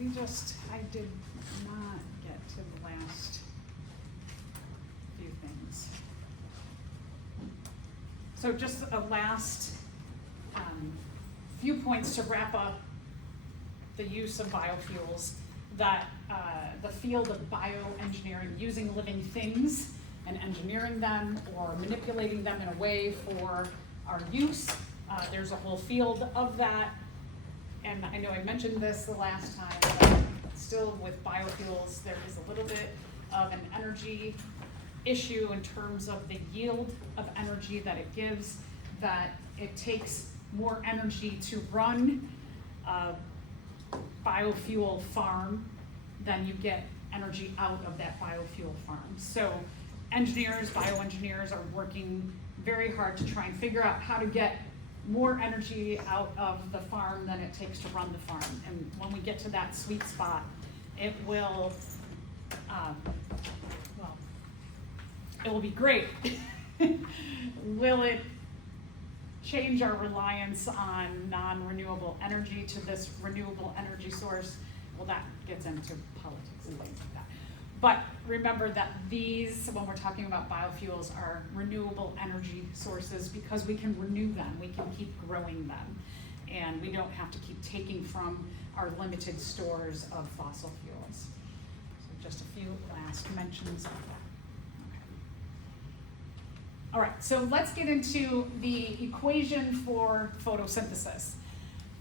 I did not get to the last few things. So just a last few points to wrap up the use of biofuels, that the field of bioengineering, using living things and engineering them or manipulating them in a way for our use. There's a whole field of that. And I know I mentioned this the last time, but still with biofuels, there is a little bit of an energy issue in terms of the yield of energy that it gives, that it takes more energy to run a biofuel farm than you get energy out of that biofuel farm. So engineers, bioengineers are working very hard to try and figure out how to get more energy out of the farm than it takes to run the farm. And when we get to that sweet spot, it will, it will be great. Will it change our reliance on non-renewable energy to this renewable energy source? Well, that gets into politics and things like that. But remember that these, when we're talking about biofuels, are renewable energy sources because we can renew them, we can keep growing them, and we don't have to keep taking from our limited stores of fossil fuels. So just a few last mentions of that. Okay. All right, so let's get into the equation for photosynthesis.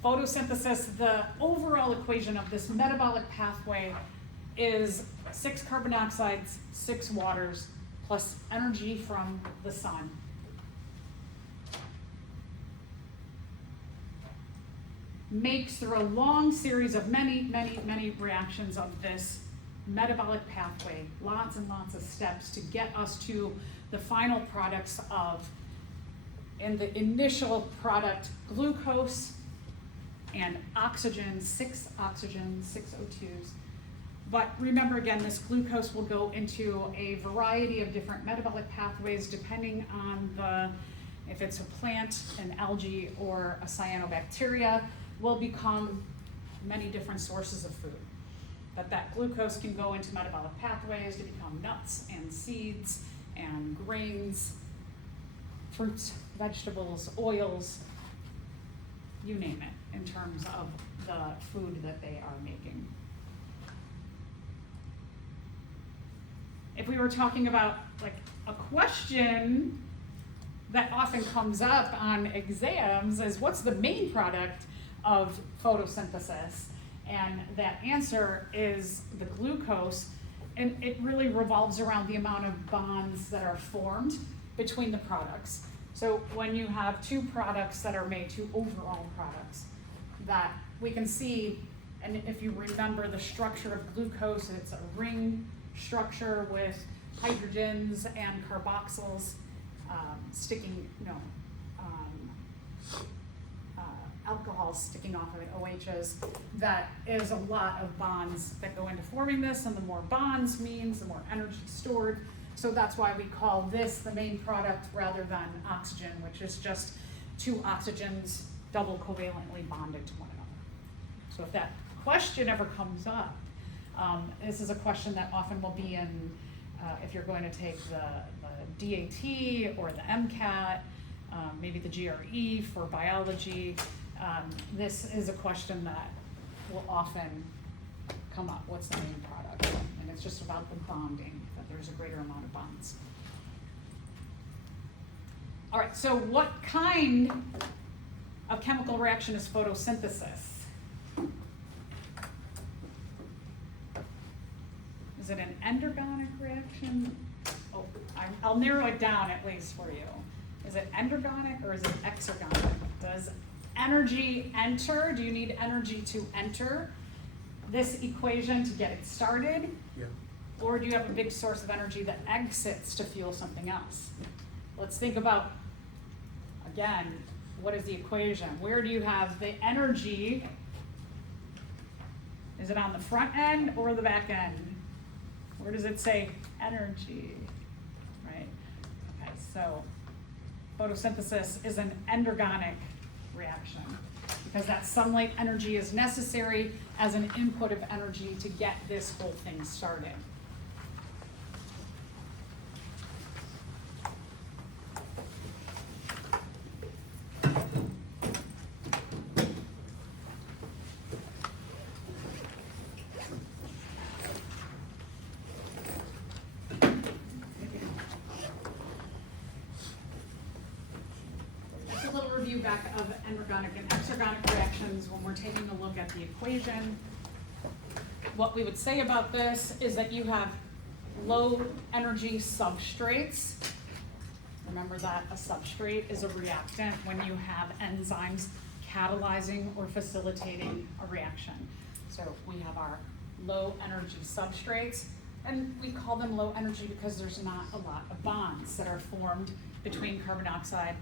Photosynthesis, the overall equation of this metabolic pathway is 6 carbon dioxides, 6 waters, plus energy from the sun. Makes through a long series of many reactions of this metabolic pathway, lots and lots of steps to get us to the final products of, in the initial product, glucose and oxygen, 6 oxygen, 6 O2s. But remember again, this glucose will go into a variety of different metabolic pathways depending on if it's a plant, an algae, or a cyanobacteria, will become many different sources of food. But that glucose can go into metabolic pathways to become nuts and seeds and grains, fruits, vegetables, oils, you name it, in terms of the food that they are making. If we were talking about like a question that often comes up on exams is, what's the main product of photosynthesis? And that answer is the glucose, and it really revolves around the amount of bonds that are formed between the products. So when you have 2 products that are made, 2 overall products, that we can see, and if you remember the structure of glucose, it's a ring structure with hydrogens and carboxyls alcohols sticking off of it, OHs. That is a lot of bonds that go into forming this, and the more bonds means the more energy stored. So that's why we call this the main product rather than oxygen, which is just 2 oxygens double covalently bonded to one another. So if that question ever comes up, this is a question that often will be in, if you're going to take the DAT or the MCAT, maybe the GRE for biology. This is a question that will often come up. What's the main product? And it's just about the bonding, that there's a greater amount of bonds. All right, so what kind of chemical reaction is photosynthesis? Is it an endergonic reaction? Oh, I'll narrow it down at least for you. Is it endergonic or is it exergonic? Does energy enter? Do you need energy to enter this equation to get it started? Yeah. Or do you have a big source of energy that exits to fuel something else? Let's think about, again, what is the equation? Where do you have the energy? Is it on the front end or the back end? Where does it say energy, right? Okay, so photosynthesis is an endergonic reaction because that sunlight energy is necessary as an input of energy to get this whole thing started. Back of anorganic and exergonic reactions when we're taking a look at the equation. What we would say about this is that you have low energy substrates. Remember that a substrate is a reactant when you have enzymes catalyzing or facilitating a reaction. So we have our low energy substrates, and we call them low energy because there's not a lot of bonds that are formed between carbon dioxide,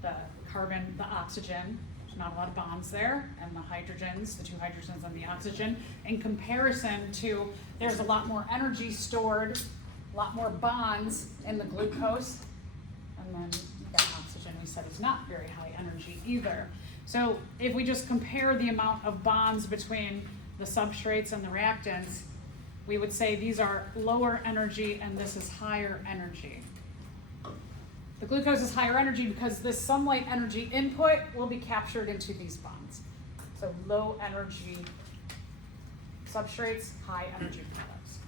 the carbon, the oxygen. There's not a lot of bonds there, and the hydrogens, the two hydrogens and the oxygen, in comparison to there's a lot more energy stored, a lot more bonds in the glucose, and then that oxygen we said is not very high energy either. So if we just compare the amount of bonds between the substrates and the reactants, we would say these are lower energy and this is higher energy. The glucose is higher energy because this sunlight energy input will be captured into these bonds. So low energy substrates, high energy products.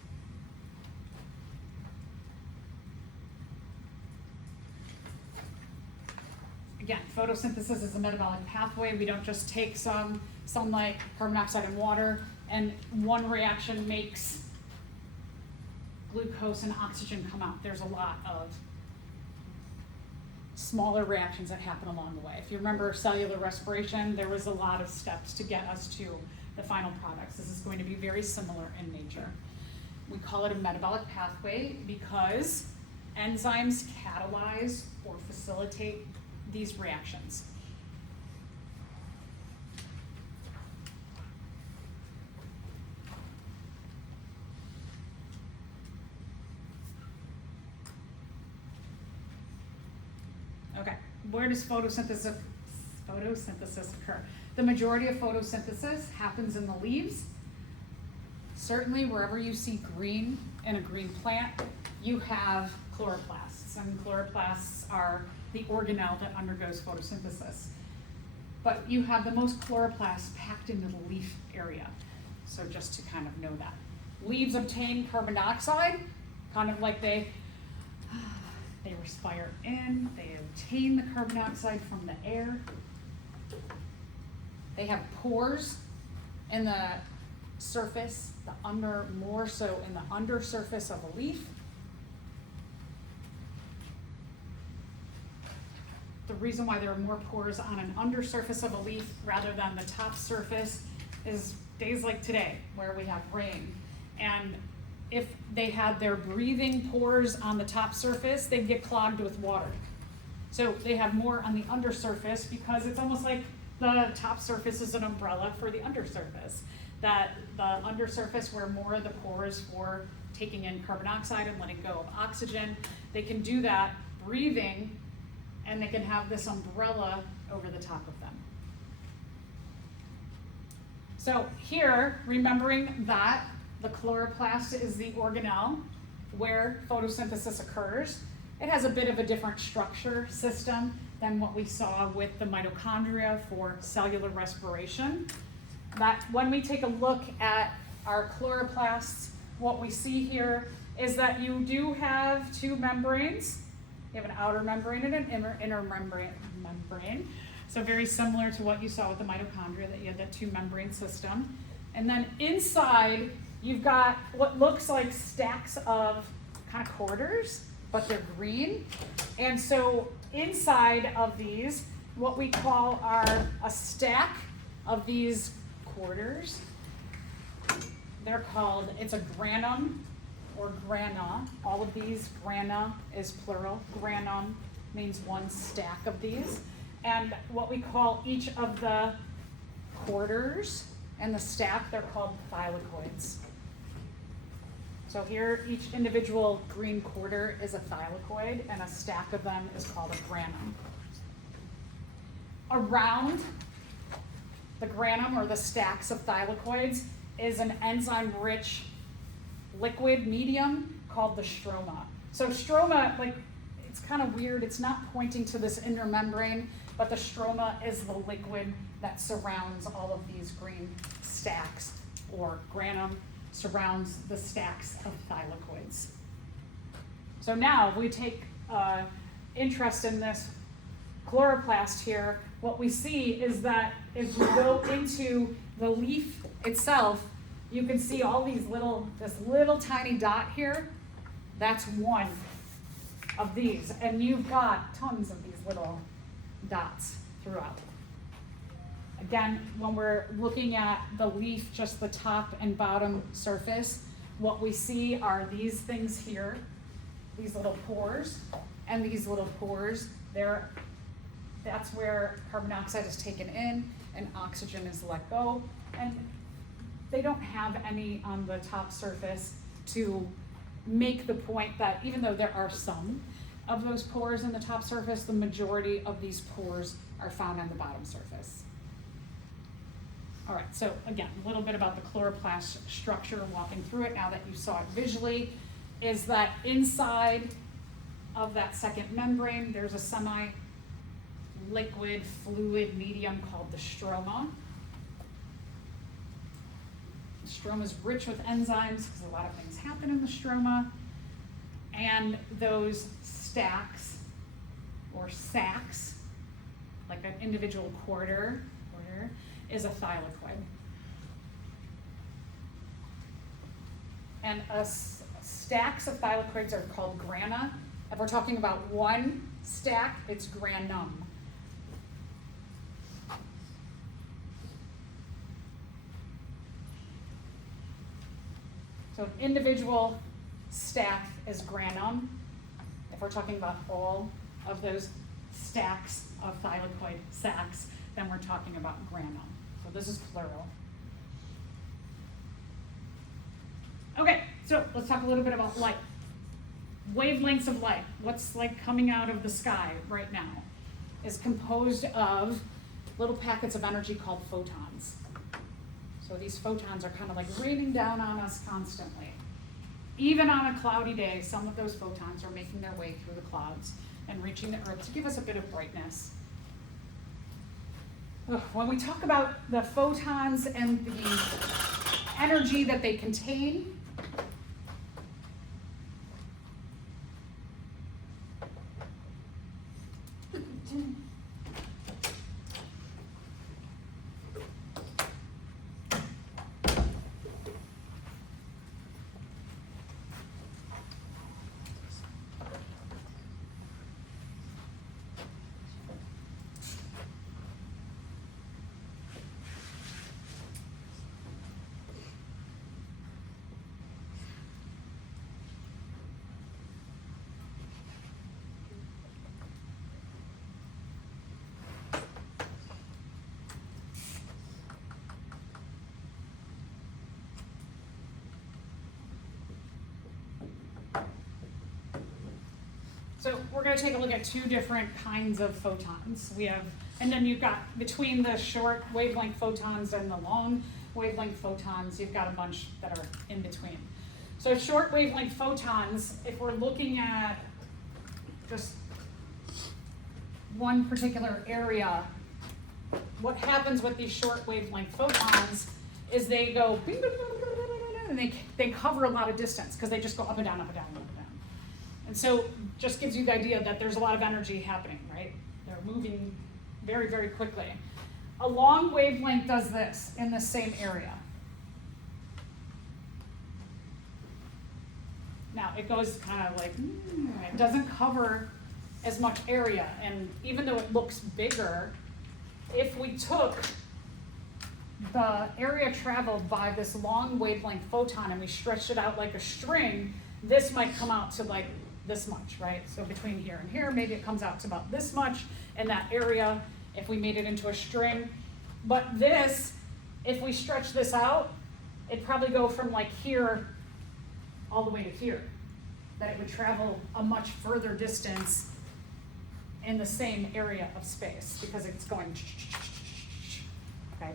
Again, photosynthesis is a metabolic pathway. We don't just take some sunlight, carbon dioxide, and water, and one reaction makes glucose and oxygen come out. There's a lot of smaller reactions that happen along the way. If you remember cellular respiration, there was a lot of steps to get us to the final products. This is going to be very similar in nature. We call it a metabolic pathway because enzymes catalyze or facilitate these reactions. Okay, where does photosynthesis occur? The majority of photosynthesis happens in the leaves. Certainly wherever you see green in a green plant, you have chloroplasts, and chloroplasts are the organelle that undergoes photosynthesis. But you have the most chloroplasts packed into the leaf area. So just to kind of know that. Leaves obtain carbon dioxide, kind of like they respire in, they obtain the carbon dioxide from the air. They have pores in the surface, more so in the undersurface of a leaf. The reason why there are more pores on an undersurface of a leaf rather than the top surface is days like today where we have rain. And if they had their breathing pores on the top surface, they'd get clogged with water. So they have more on the undersurface because it's almost like the top surface is an umbrella for the undersurface. That the undersurface where more of the pores for taking in carbon dioxide and letting go of oxygen, they can do that breathing, and they can have this umbrella over the top of them. So here, remembering that the chloroplast is the organelle where photosynthesis occurs. It has a bit of a different structure system than what we saw with the mitochondria for cellular respiration. That when we take a look at our chloroplasts, what we see here is that you do have two membranes. You have an outer membrane and an inner membrane. So very similar to what you saw with the mitochondria, that you had that two membrane system. And then inside, you've got what looks like stacks of kind of quarters, but they're green. And so inside of these, what we call are a stack of these quarters. They're called, it's a granum or grana. All of these, grana is plural. Granum means one stack of these. And what we call each of the quarters and the stack, they're called thylakoids. So here, each individual green quarter is a thylakoid, and a stack of them is called a granum. Around the granum, or the stacks of thylakoids, is an enzyme-rich liquid medium called the stroma. So stroma, like, it's kind of weird. It's not pointing to this inner membrane, but the stroma is the liquid that surrounds all of these green stacks, or granum surrounds the stacks of thylakoids. So now we take interest in this chloroplast here. What we see is that if you go into the leaf itself, you can see all these this little tiny dot here. That's one of these, and you've got tons of these little dots throughout. Again, when we're looking at the leaf, just the top and bottom surface, what we see are these things here, these little pores, and these little pores. That's where carbon dioxide is taken in and oxygen is let go. And they don't have any on the top surface to make the point that even though there are some of those pores in the top surface, the majority of these pores are found on the bottom surface. All right, so again, a little bit about the chloroplast structure, walking through it now that you saw it visually, is that inside of that second membrane, there's a semi-liquid fluid medium called the stroma. The stroma is rich with enzymes because a lot of things happen in the stroma. And those stacks or sacs, like an individual quarter is a thylakoid. And stacks of thylakoids are called grana. If we're talking about one stack, it's granum. So an individual stack is granum. If we're talking about all of those stacks of thylakoid sacs, then we're talking about granum. So this is plural. Okay, so let's talk a little bit about light. Wavelengths of light, what's like coming out of the sky right now, is composed of little packets of energy called photons. So these photons are kind of like raining down on us constantly. Even on a cloudy day, some of those photons are making their way through the clouds and reaching the earth to give us a bit of brightness. When we talk about the photons and the energy that they contain, so we're going to take a look at two different kinds of photons. And then you've got, between the short wavelength photons and the long wavelength photons, you've got a bunch that are in between. So short wavelength photons, if we're looking at just one particular area, what happens with these short wavelength photons is they go, and they cover a lot of distance because they just go up and down, up and down, up and down. And so just gives you the idea that there's a lot of energy happening, right? They're moving very, very quickly. A long wavelength does this in the same area. Now it goes kind of like, it doesn't cover as much area, and even though it looks bigger, if we took the area traveled by this long wavelength photon and we stretched it out like a string, this might come out to like this much, right? So between here and here, maybe it comes out to about this much in that area if we made it into a string. But this, if we stretch this out, it'd probably go from like here all the way to here. That it would travel a much further distance in the same area of space because it's going, okay?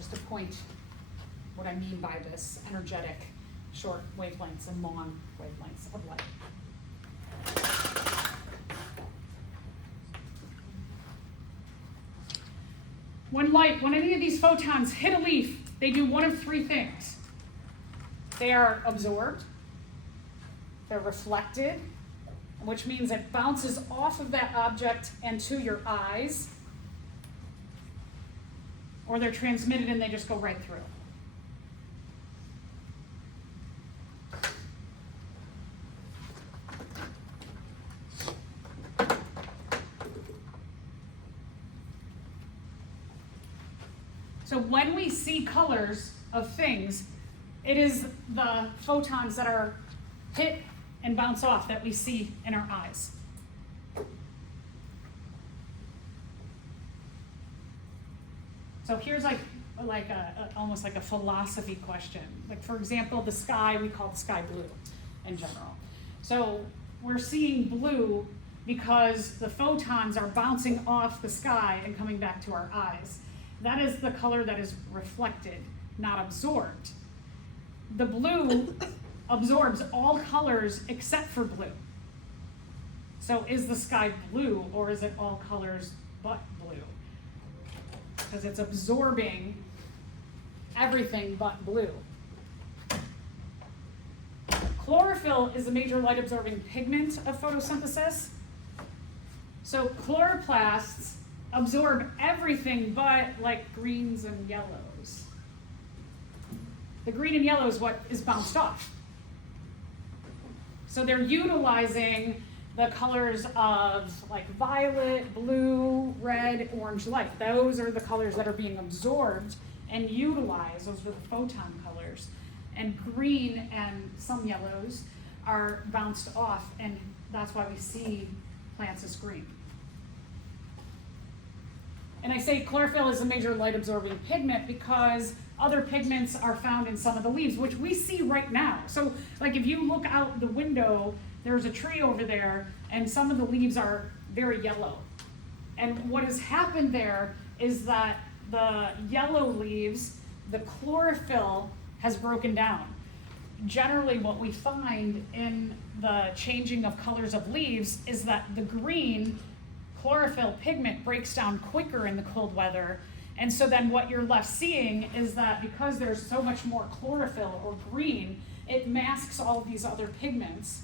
just to point what I mean by this energetic short wavelengths and long wavelengths of light. When any of these photons hit a leaf, they do one of three things. They are absorbed, they're reflected, which means it bounces off of that object and to your eyes, or they're transmitted and they just go right through. So when we see colors of things, it is the photons that are hit and bounce off that we see in our eyes. So here's almost like a philosophy question. Like, for example, the sky, we call the sky blue in general. So we're seeing blue because the photons are bouncing off the sky and coming back to our eyes. That is the color that is reflected, not absorbed. The blue absorbs all colors except for blue. So is the sky blue, or is it all colors but blue? Because it's absorbing everything but blue. Chlorophyll is a major light absorbing pigment of photosynthesis. So chloroplasts absorb everything but like greens and yellows. The green and yellow is what is bounced off. So they're utilizing the colors of like violet, blue, red, orange light. Those are the colors that are being absorbed and utilized. Those are the photon colors. And green and some yellows are bounced off, and that's why we see plants as green. And I say chlorophyll is a major light absorbing pigment because other pigments are found in some of the leaves, which we see right now. So like if you look out the window, there's a tree over there and some of the leaves are very yellow. And what has happened there is that the yellow leaves, the chlorophyll has broken down. Generally what we find in the changing of colors of leaves is that the green chlorophyll pigment breaks down quicker in the cold weather. And so then what you're left seeing is that because there's so much more chlorophyll or green, it masks all of these other pigments.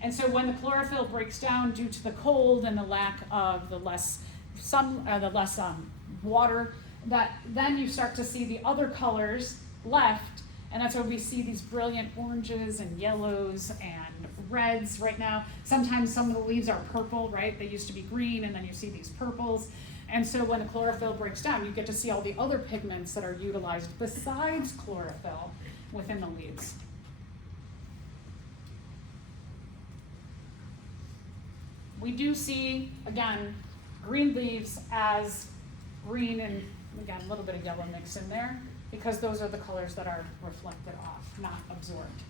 And so when the chlorophyll breaks down due to the cold and the lack of the less water, that then you start to see the other colors left, and that's why we see these brilliant oranges and yellows and reds right now. Sometimes some of the leaves are purple, right? They used to be green, and then you see these purples. And so when the chlorophyll breaks down, you get to see all the other pigments that are utilized besides chlorophyll within the leaves. We do see, again, green leaves as green and, again, a little bit of yellow mixed in there, because those are the colors that are reflected off, not absorbed.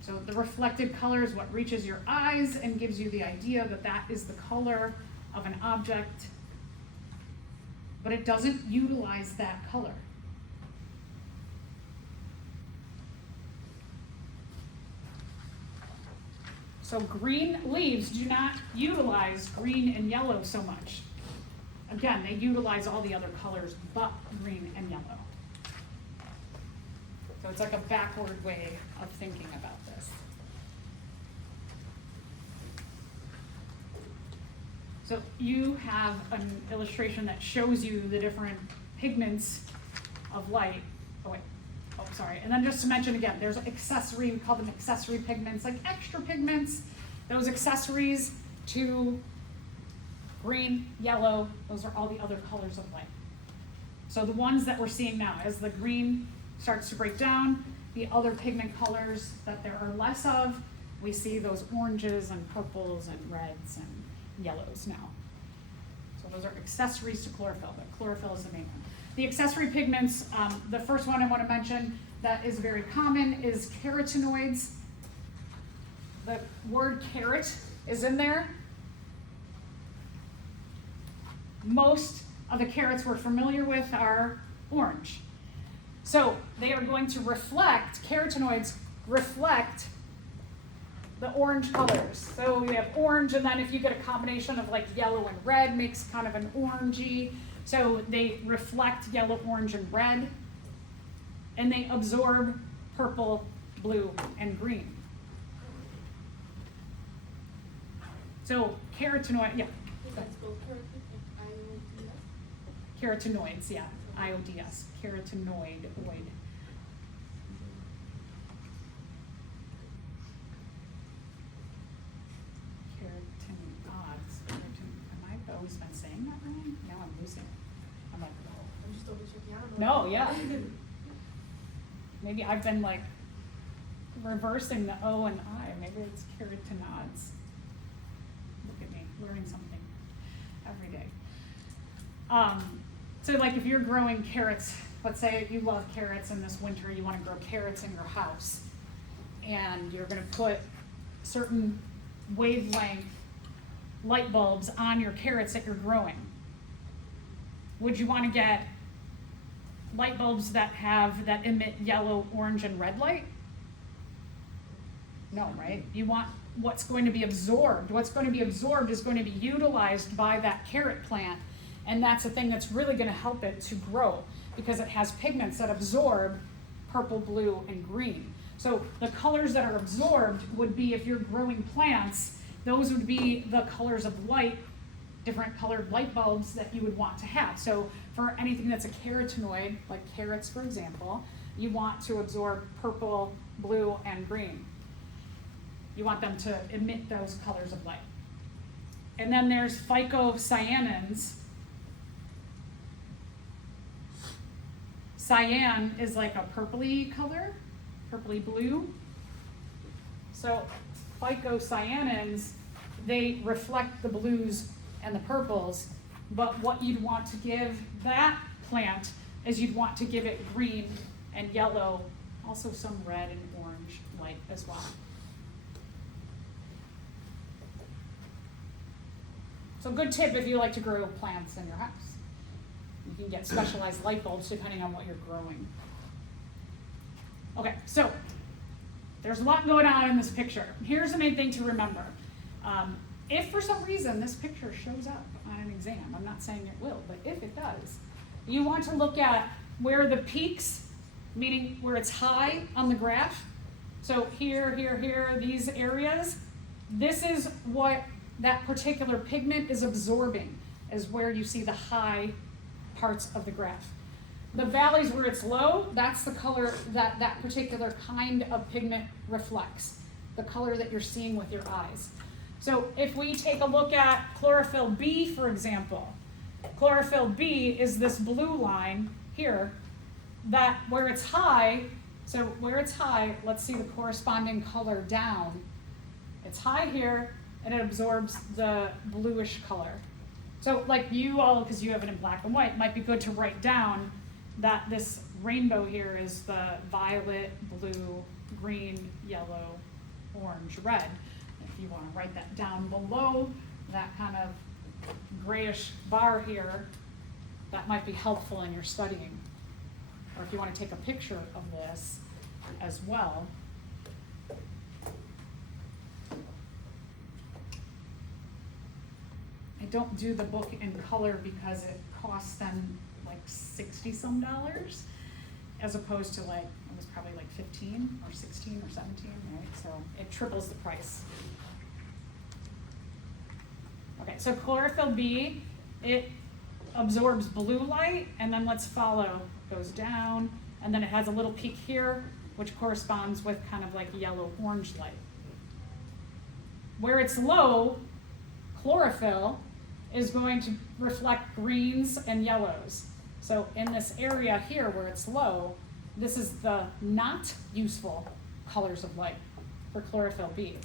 So the reflected color is what reaches your eyes and gives you the idea that that is the color of an object, but it doesn't utilize that color. So green leaves do not utilize green and yellow so much. Again, they utilize all the other colors but green and yellow. So it's like a backward way of thinking about this. So you have an illustration that shows you the different pigments of light. And then just to mention again, there's accessory, we call them accessory pigments, like extra pigments. Those accessories to green, yellow, those are all the other colors of light. So the ones that we're seeing now, as the green starts to break down, the other pigment colors that there are less of, we see those oranges and purples and reds and yellows now. So those are accessories to chlorophyll, but chlorophyll is the main one. The accessory pigments, the first one I want to mention that is very common is carotenoids. The word carrot is in there. most of the carrots we're familiar with are orange. So they are going to reflect, carotenoids reflect the orange colors. So we have orange, and then if you get a combination of like yellow and red, makes kind of an orangey. So they reflect yellow, orange, and red, and they absorb purple, blue, and green. So carotenoid, yeah. Carotenoids, yeah. IODS, carotenoid. Am I always been saying that wrong? Now I'm losing it. I'm like, I'm just double checking. I don't no, know. yeah. Maybe I've been like reversing the O and I. Maybe it's carotenoids. Look at me, learning something every day. So like if you're growing carrots, let's say you love carrots and this winter you want to grow carrots in your house, and you're going to put certain wavelength light bulbs on your carrots that you're growing. Would you want to get light bulbs that emit yellow, orange, and red light? No, right? You want what's going to be absorbed. What's going to be absorbed is going to be utilized by that carrot plant, and that's the thing that's really going to help it to grow, because it has pigments that absorb purple, blue, and green. So the colors that are absorbed would be, if you're growing plants, those would be the colors of light, different colored light bulbs that you would want to have. So for anything that's a carotenoid, like carrots for example, you want to absorb purple, blue, and green. You want them to emit those colors of light. And then there's phycocyanins. Cyan is like a purpley color, purpley blue. So phycocyanins, they reflect the blues and the purples, but what you'd want to give that plant is you'd want to give it green and yellow, also some red and orange light as well. So good tip if you like to grow plants in your house. You can get specialized light bulbs depending on what you're growing. Okay, so there's a lot going on in this picture. Here's the main thing to remember. If for some reason this picture shows up on an exam, I'm not saying it will, but if it does, you want to look at where the peaks, meaning where it's high on the graph. So here, these areas, this is what that particular pigment is absorbing, is where you see the high parts of the graph. The valleys where it's low, that's the color that that particular kind of pigment reflects, the color that you're seeing with your eyes. So if we take a look at chlorophyll B, for example, chlorophyll B is this blue line here, that where it's high, so where it's high, let's see the corresponding color down. It's high here, and it absorbs the bluish color. So like you all, because you have it in black and white, it might be good to write down that this rainbow here is the violet, blue, green, yellow, orange, red. If you want to write that down below that kind of grayish bar here, that might be helpful in your studying. Or if you want to take a picture of this as well. I don't do the book in color because it costs them like $60-some, as opposed to like, it was probably like 15 or 16 or 17, right? So it triples the price. Okay, so chlorophyll B, it absorbs blue light, and then let's follow, goes down, and then it has a little peak here, which corresponds with kind of like yellow-orange light. Where it's low, chlorophyll is going to reflect greens and yellows. So in this area here where it's low, this is the not useful colors of light for chlorophyll B.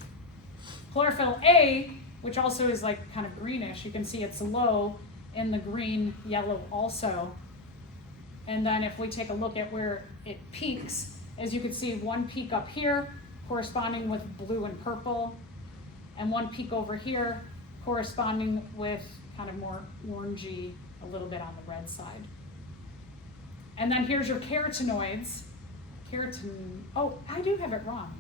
Chlorophyll A, which also is like kind of greenish, you can see it's low in the green, yellow also. And then if we take a look at where it peaks, as you can see, one peak up here corresponding with blue and purple, and one peak over here corresponding with kind of more orangey, a little bit on the red side. And then here's your carotenoids. Oh, I do have it wrong.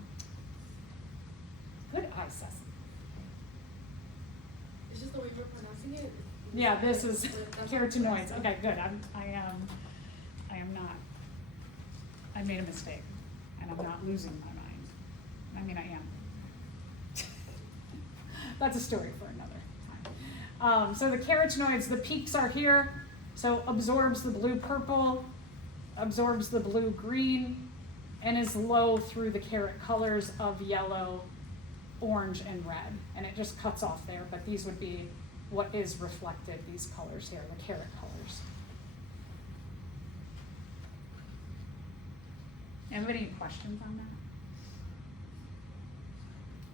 Good eye, Ceci. It's just the way we're pronouncing it. Yeah, this is carotenoids. Okay, good. I am not. I made a mistake, and I'm not losing my mind. I mean, I am. That's a story for another time. So the carotenoids, the peaks are here. So absorbs the blue-purple, absorbs the blue-green, and is low through the carrot colors of yellow, orange, and red. And it just cuts off there, but these would be what is reflected, these colors here, the carrot colors. Anybody any questions on that?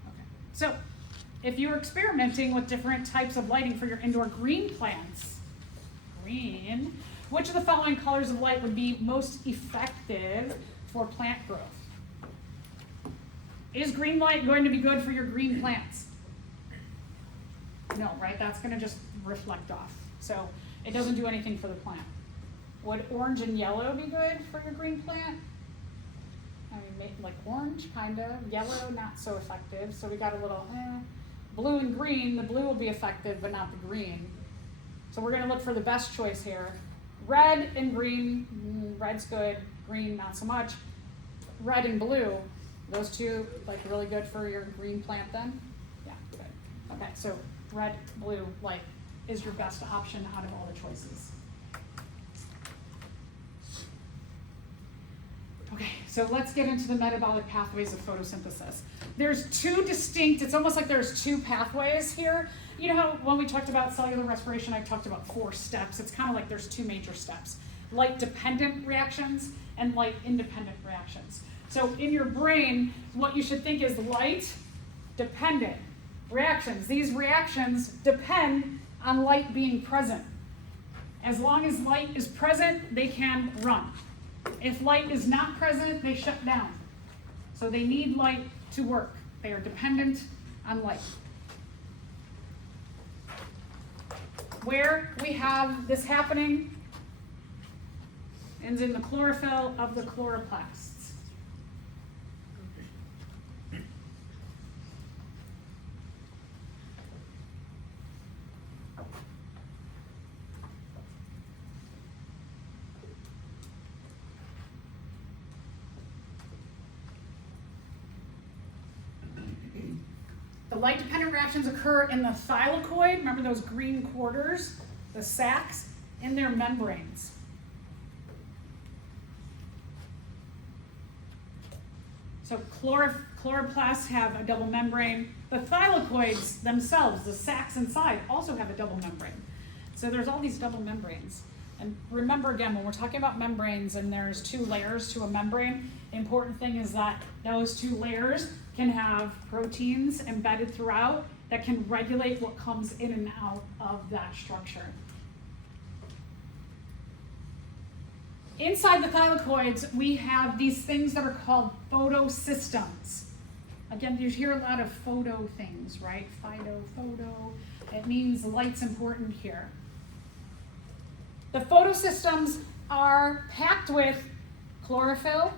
Okay. So, if you're experimenting with different types of lighting for your indoor green plants, which of the following colors of light would be most effective for plant growth? Is green light going to be good for your green plants? No, right? That's going to just reflect off. So it doesn't do anything for the plant. Would orange and yellow be good for your green plant? I mean, like orange, kind of. Yellow, not so effective. So we got a little blue and green. The blue will be effective, but not the green. So we're going to look for the best choice here. Red and green. Red's good. Green, not so much. Red and blue. Those two, like, really good for your green plant then? Yeah, good. Okay, so red, blue, light is your best option out of all the choices. Okay, so let's get into the metabolic pathways of photosynthesis. There's two distinct, it's almost like there's two pathways here. You know how when we talked about cellular respiration, I talked about 4 steps. It's kind of like there's 2 major steps. Light-dependent reactions and light-independent reactions. So in your brain, what you should think is light-dependent reactions. These reactions depend on light being present. As long as light is present, they can run. If light is not present, they shut down. So they need light to work. They are dependent on light. Where we have this happening is in the chlorophyll of the chloroplasts. The light-dependent reactions occur in the thylakoid, remember those green quarters, the sacs, in their membranes. So chloroplasts have a double membrane. The thylakoids themselves, the sacs inside, also have a double membrane. So there's all these double membranes. And remember again, when we're talking about membranes and there's 2 layers to a membrane, the important thing is that those 2 layers can have proteins embedded throughout that can regulate what comes in and out of that structure. Inside the thylakoids, we have these things that are called photosystems. Again, you hear a lot of photo things, right? Photo. It means light's important here. The photosystems are packed with chlorophyll,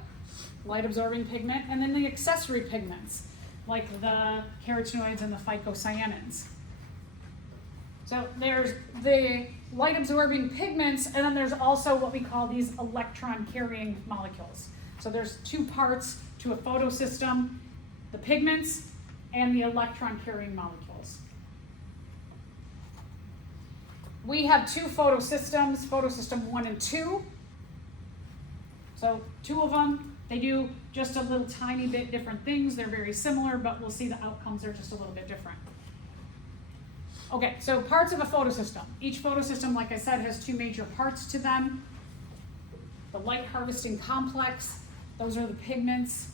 light-absorbing pigment, and then the accessory pigments, like the carotenoids and the phycocyanins. So there's the light-absorbing pigments, and then there's also what we call these electron-carrying molecules. So there's 2 parts to a photosystem, the pigments and the electron-carrying molecules. We have 2 photosystems, photosystem 1 and 2. So 2 of them, they do just a little tiny bit different things. They're very similar, but we'll see the outcomes are just a little bit different. Okay, so parts of a photosystem. Each photosystem, like I said, has 2 major parts to them. The light harvesting complex, those are the pigments.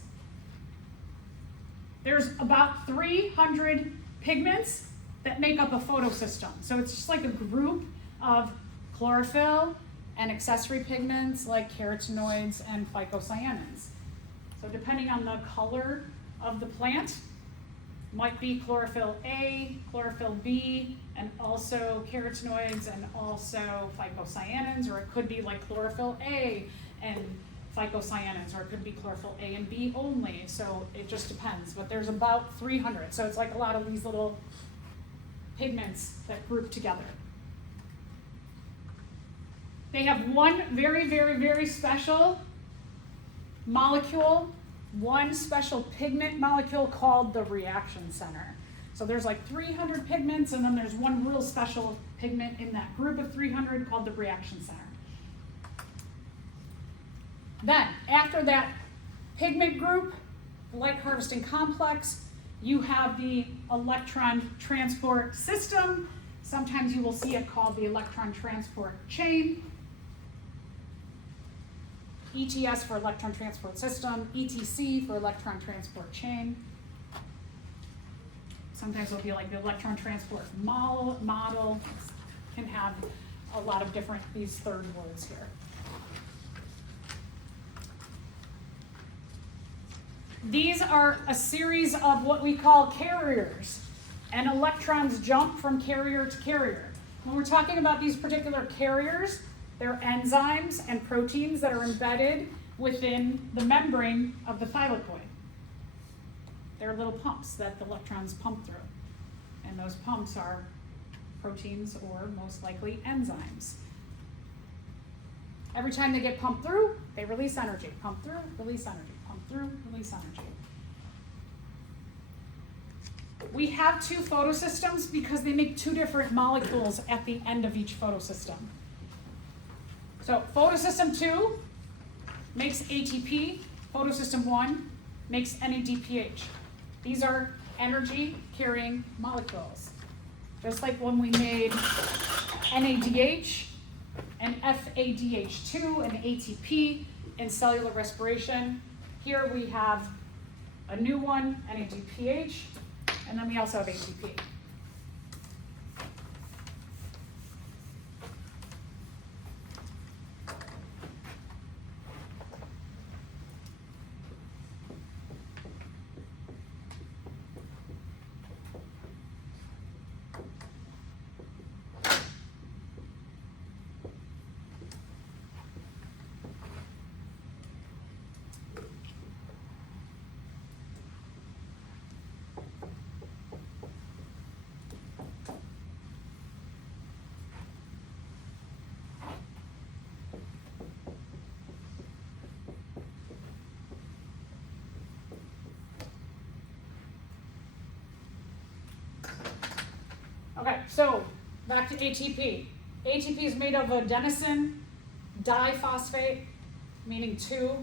There's about 300 pigments that make up a photosystem. So it's just like a group of chlorophyll and accessory pigments like carotenoids and phycocyanins. So depending on the color of the plant, might be chlorophyll A, chlorophyll B, and also carotenoids and also phycocyanins, or it could be like chlorophyll A and phycocyanins, or it could be chlorophyll A and B only, so it just depends. But there's about 300, so it's like a lot of these little pigments that group together. They have one very, very, very special molecule, one special pigment molecule called the reaction center. So there's like 300 pigments, and then there's one real special pigment in that group of 300 called the reaction center. Then, after that pigment group, the light harvesting complex, you have the electron transport system. Sometimes you will see it called the electron transport chain. ETS for electron transport system, ETC for electron transport chain. Sometimes it'll be like the electron transport model. Can have a lot of different, these third words here. These are a series of what we call carriers, and electrons jump from carrier to carrier. When we're talking about these particular carriers, they're enzymes and proteins that are embedded within the membrane of the thylakoid. They're little pumps that the electrons pump through, and those pumps are proteins or most likely enzymes. Every time they get pumped through, they release energy. Pump through, release energy. Pump through, release energy. We have two photosystems because they make two different molecules at the end of each photosystem. So photosystem 2 makes ATP, photosystem 1 makes NADPH. These are energy carrying molecules. Just like when we made NADH and FADH2 and ATP in cellular respiration, here we have a new one, NADPH, and then we also have ATP. Okay, so back to ATP. ATP is made of adenosine diphosphate, meaning 2.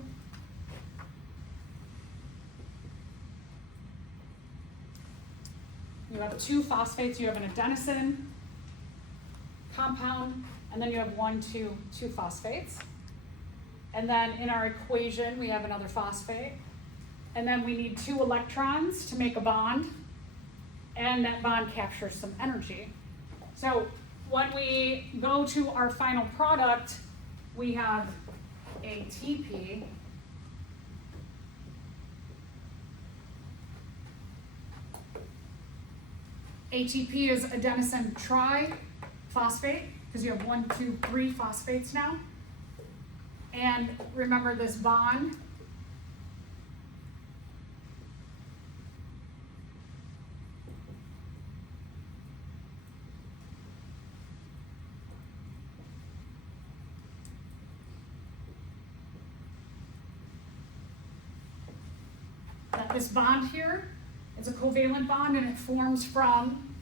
You have 2 phosphates. You have an adenosine compound, and then you have 2 phosphates. And then in our equation, we have another phosphate. And then we need 2 electrons to make a bond, and that bond captures some energy. So when we go to our final product, we have ATP. ATP is adenosine triphosphate, because you have 1, 2, 3 phosphates now. And remember this bond. This bond here is a covalent bond, and it forms from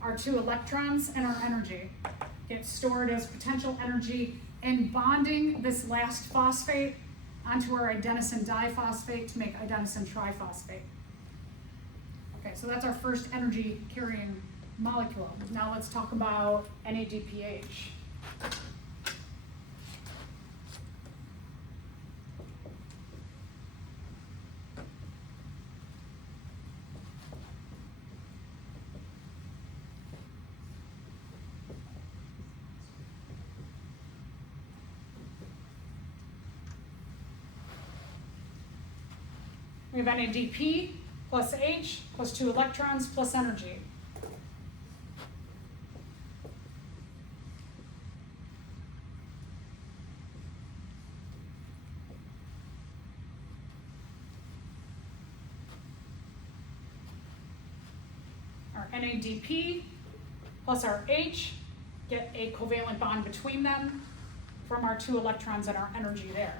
our 2 electrons and our energy. Gets stored as potential energy in bonding this last phosphate onto our adenosine diphosphate to make adenosine triphosphate. Okay, so that's our first energy carrying molecule. Now let's talk about NADPH. we have NADP plus H plus 2 electrons plus energy. Our NADP plus our H get a covalent bond between them from our 2 electrons and our energy there.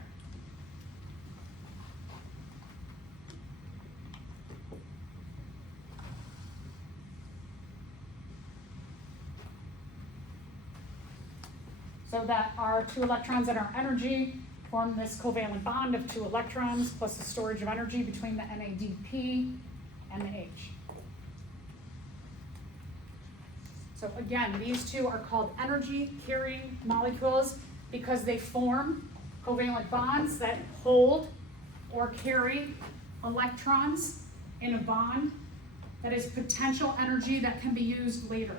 So that our 2 electrons and our energy form this covalent bond of 2 electrons plus the storage of energy between the NADP and the H. So again, these two are called energy carrying molecules because they form covalent bonds that hold or carry electrons in a bond that is potential energy that can be used later.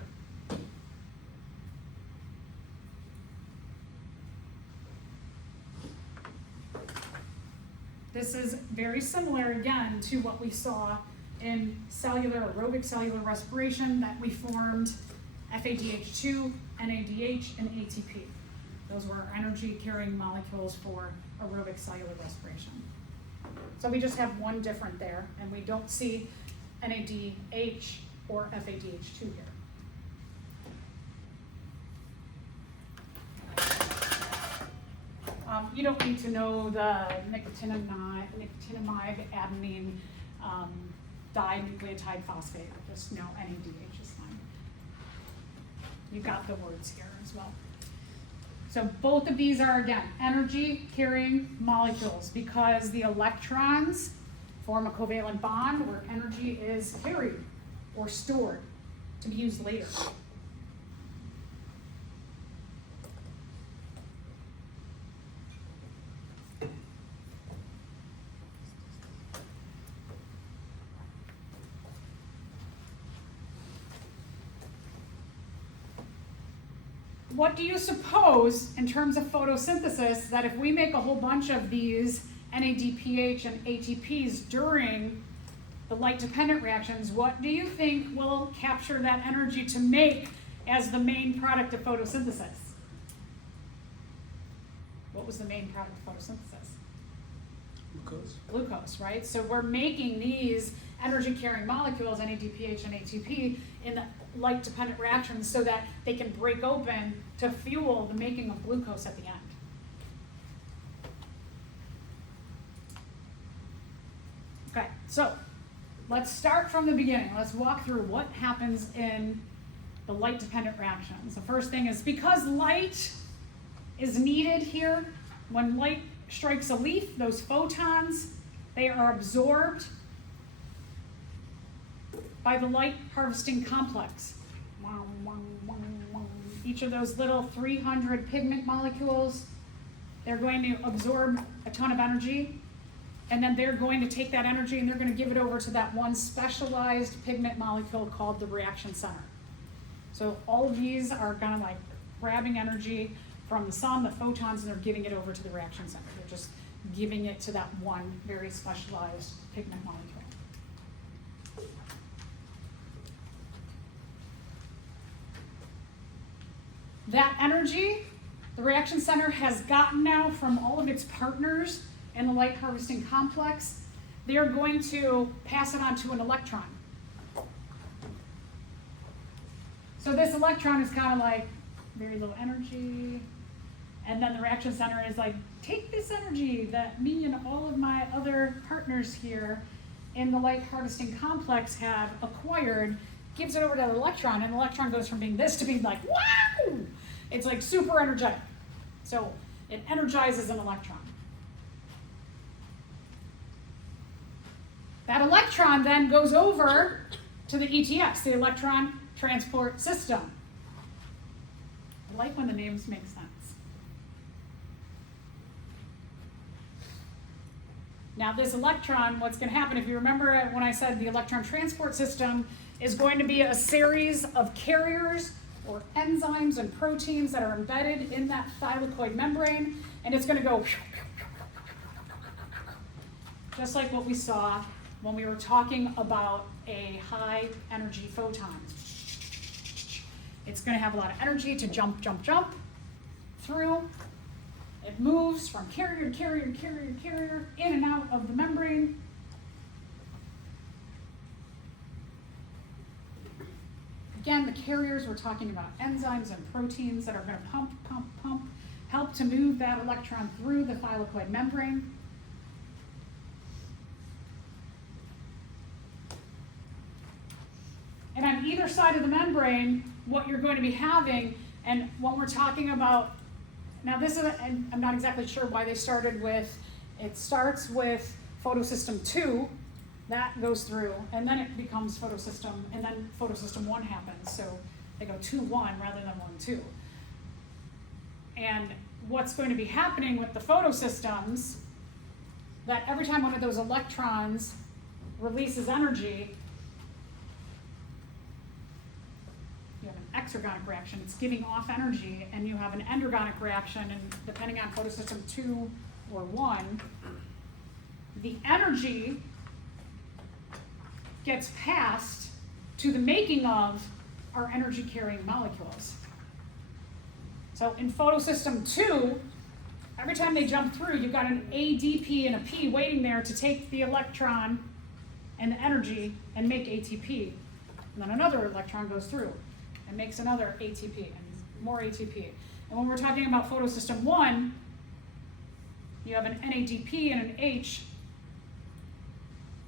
This is very similar, again, to what we saw in cellular, aerobic cellular respiration, that we formed FADH2, NADH, and ATP. Those were our energy-carrying molecules for aerobic cellular respiration. So we just have one different there, and we don't see NADH or FADH2 here. You don't need to know the nicotinamide adenine dinucleotide phosphate. Just know NADH is fine. You got the words here as well. So both of these are, again, energy-carrying molecules because the electrons form a covalent bond where energy is carried or stored to be used later. What do you suppose, in terms of photosynthesis, that if we make a whole bunch of these NADPH and ATPs during the light-dependent reactions, what do you think will capture that energy to make as the main product of photosynthesis? What was the main product of photosynthesis? Glucose. Glucose, right? So we're making these energy-carrying molecules, NADPH and ATP, in the light-dependent reactions so that they can break open to fuel the making of glucose at the end. Okay, so let's start from the beginning. Let's walk through what happens in the light-dependent reactions. The first thing is because light is needed here, when light strikes a leaf, those photons, they are absorbed by the light harvesting complex. Each of those little 300 pigment molecules, they're going to absorb a ton of energy, and then they're going to take that energy and they're going to give it over to that one specialized pigment molecule called the reaction center. So all of these are kind of like grabbing energy from the sun, the photons, and they're giving it over to the reaction center. They're just giving it to that one very specialized pigment molecule. That energy, the reaction center has gotten now from all of its partners in the light harvesting complex. They are going to pass it on to an electron. So this electron is kind of like very low energy, and then the reaction center is like, take this energy that me and all of my other partners here in the light harvesting complex have acquired, gives it over to the electron, and the electron goes from being this to being like, wow! It's like super energetic. So it energizes an electron. That electron then goes over to the ETS, the electron transport system. I like when the names make sense. Now this electron, what's going to happen, if you remember when I said the electron transport system is going to be a series of carriers or enzymes and proteins that are embedded in that thylakoid membrane, and it's going to go just like what we saw when we were talking about a high energy photon. It's going to have a lot of energy to jump through. It moves from carrier to carrier to carrier to carrier, in and out of the membrane. Again, the carriers, we're talking about enzymes and proteins that are going to pump, help to move that electron through the thylakoid membrane. And on either side of the membrane, what you're going to be having, and when we're talking about, now this is, and I'm not exactly sure why they started with, it starts with photosystem 2, that goes through, and then it becomes photosystem, and then photosystem 1 happens, so they go 2-1 rather than 1-2. And what's going to be happening with the photosystems, that every time one of those electrons releases energy, you have an exergonic reaction, it's giving off energy, and you have an endergonic reaction, and depending on photosystem 2 or 1, the energy gets passed to the making of our energy carrying molecules. So in photosystem 2, every time they jump through, you've got an ADP and a P waiting there to take the electron and the energy and make ATP. And then another electron goes through and makes another ATP and more ATP. And when we're talking about photosystem 1, you have an NADP and an H,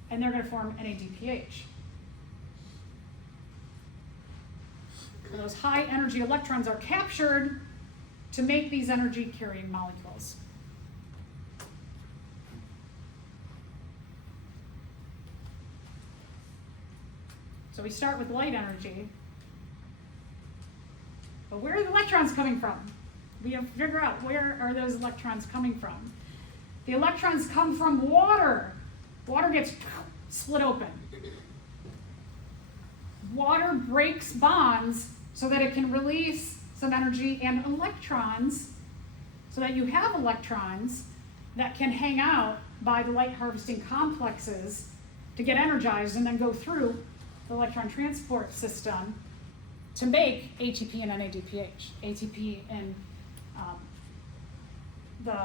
and they're going to form NADPH. So those high energy electrons are captured to make these energy carrying molecules. So we start with light energy. But where are the electrons coming from? We have to figure out, where are those electrons coming from? The electrons come from water. Water gets split open. Water breaks bonds so that it can release some energy and electrons, so that you have electrons that can hang out by the light harvesting complexes to get energized and then go through the electron transport system to make ATP and NADPH. ATP in the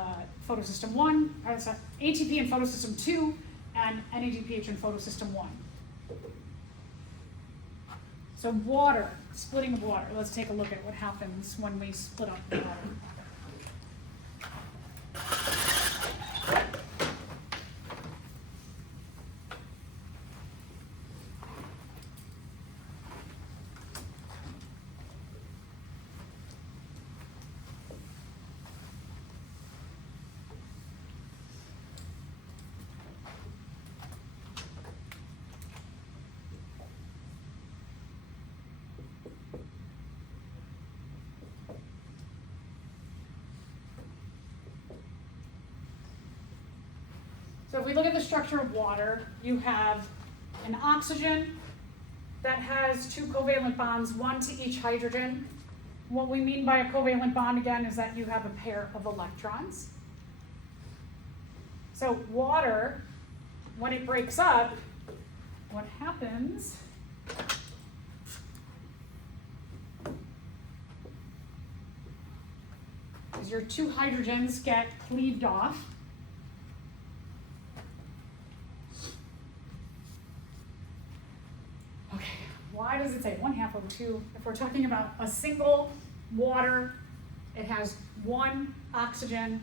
photosystem 1, ATP in photosystem 2, and NADPH in photosystem 1. So water, splitting of water. Let's take a look at what happens when we split up the water. So if we look at the structure of water, you have an oxygen that has 2 covalent bonds, 1 to each hydrogen. What we mean by a covalent bond, again, is that you have a pair of electrons. So water, when it breaks up, what happens is your 2 hydrogens get cleaved off. Why does it say 1/2/2? If we're talking about a single water, it has 1 oxygen.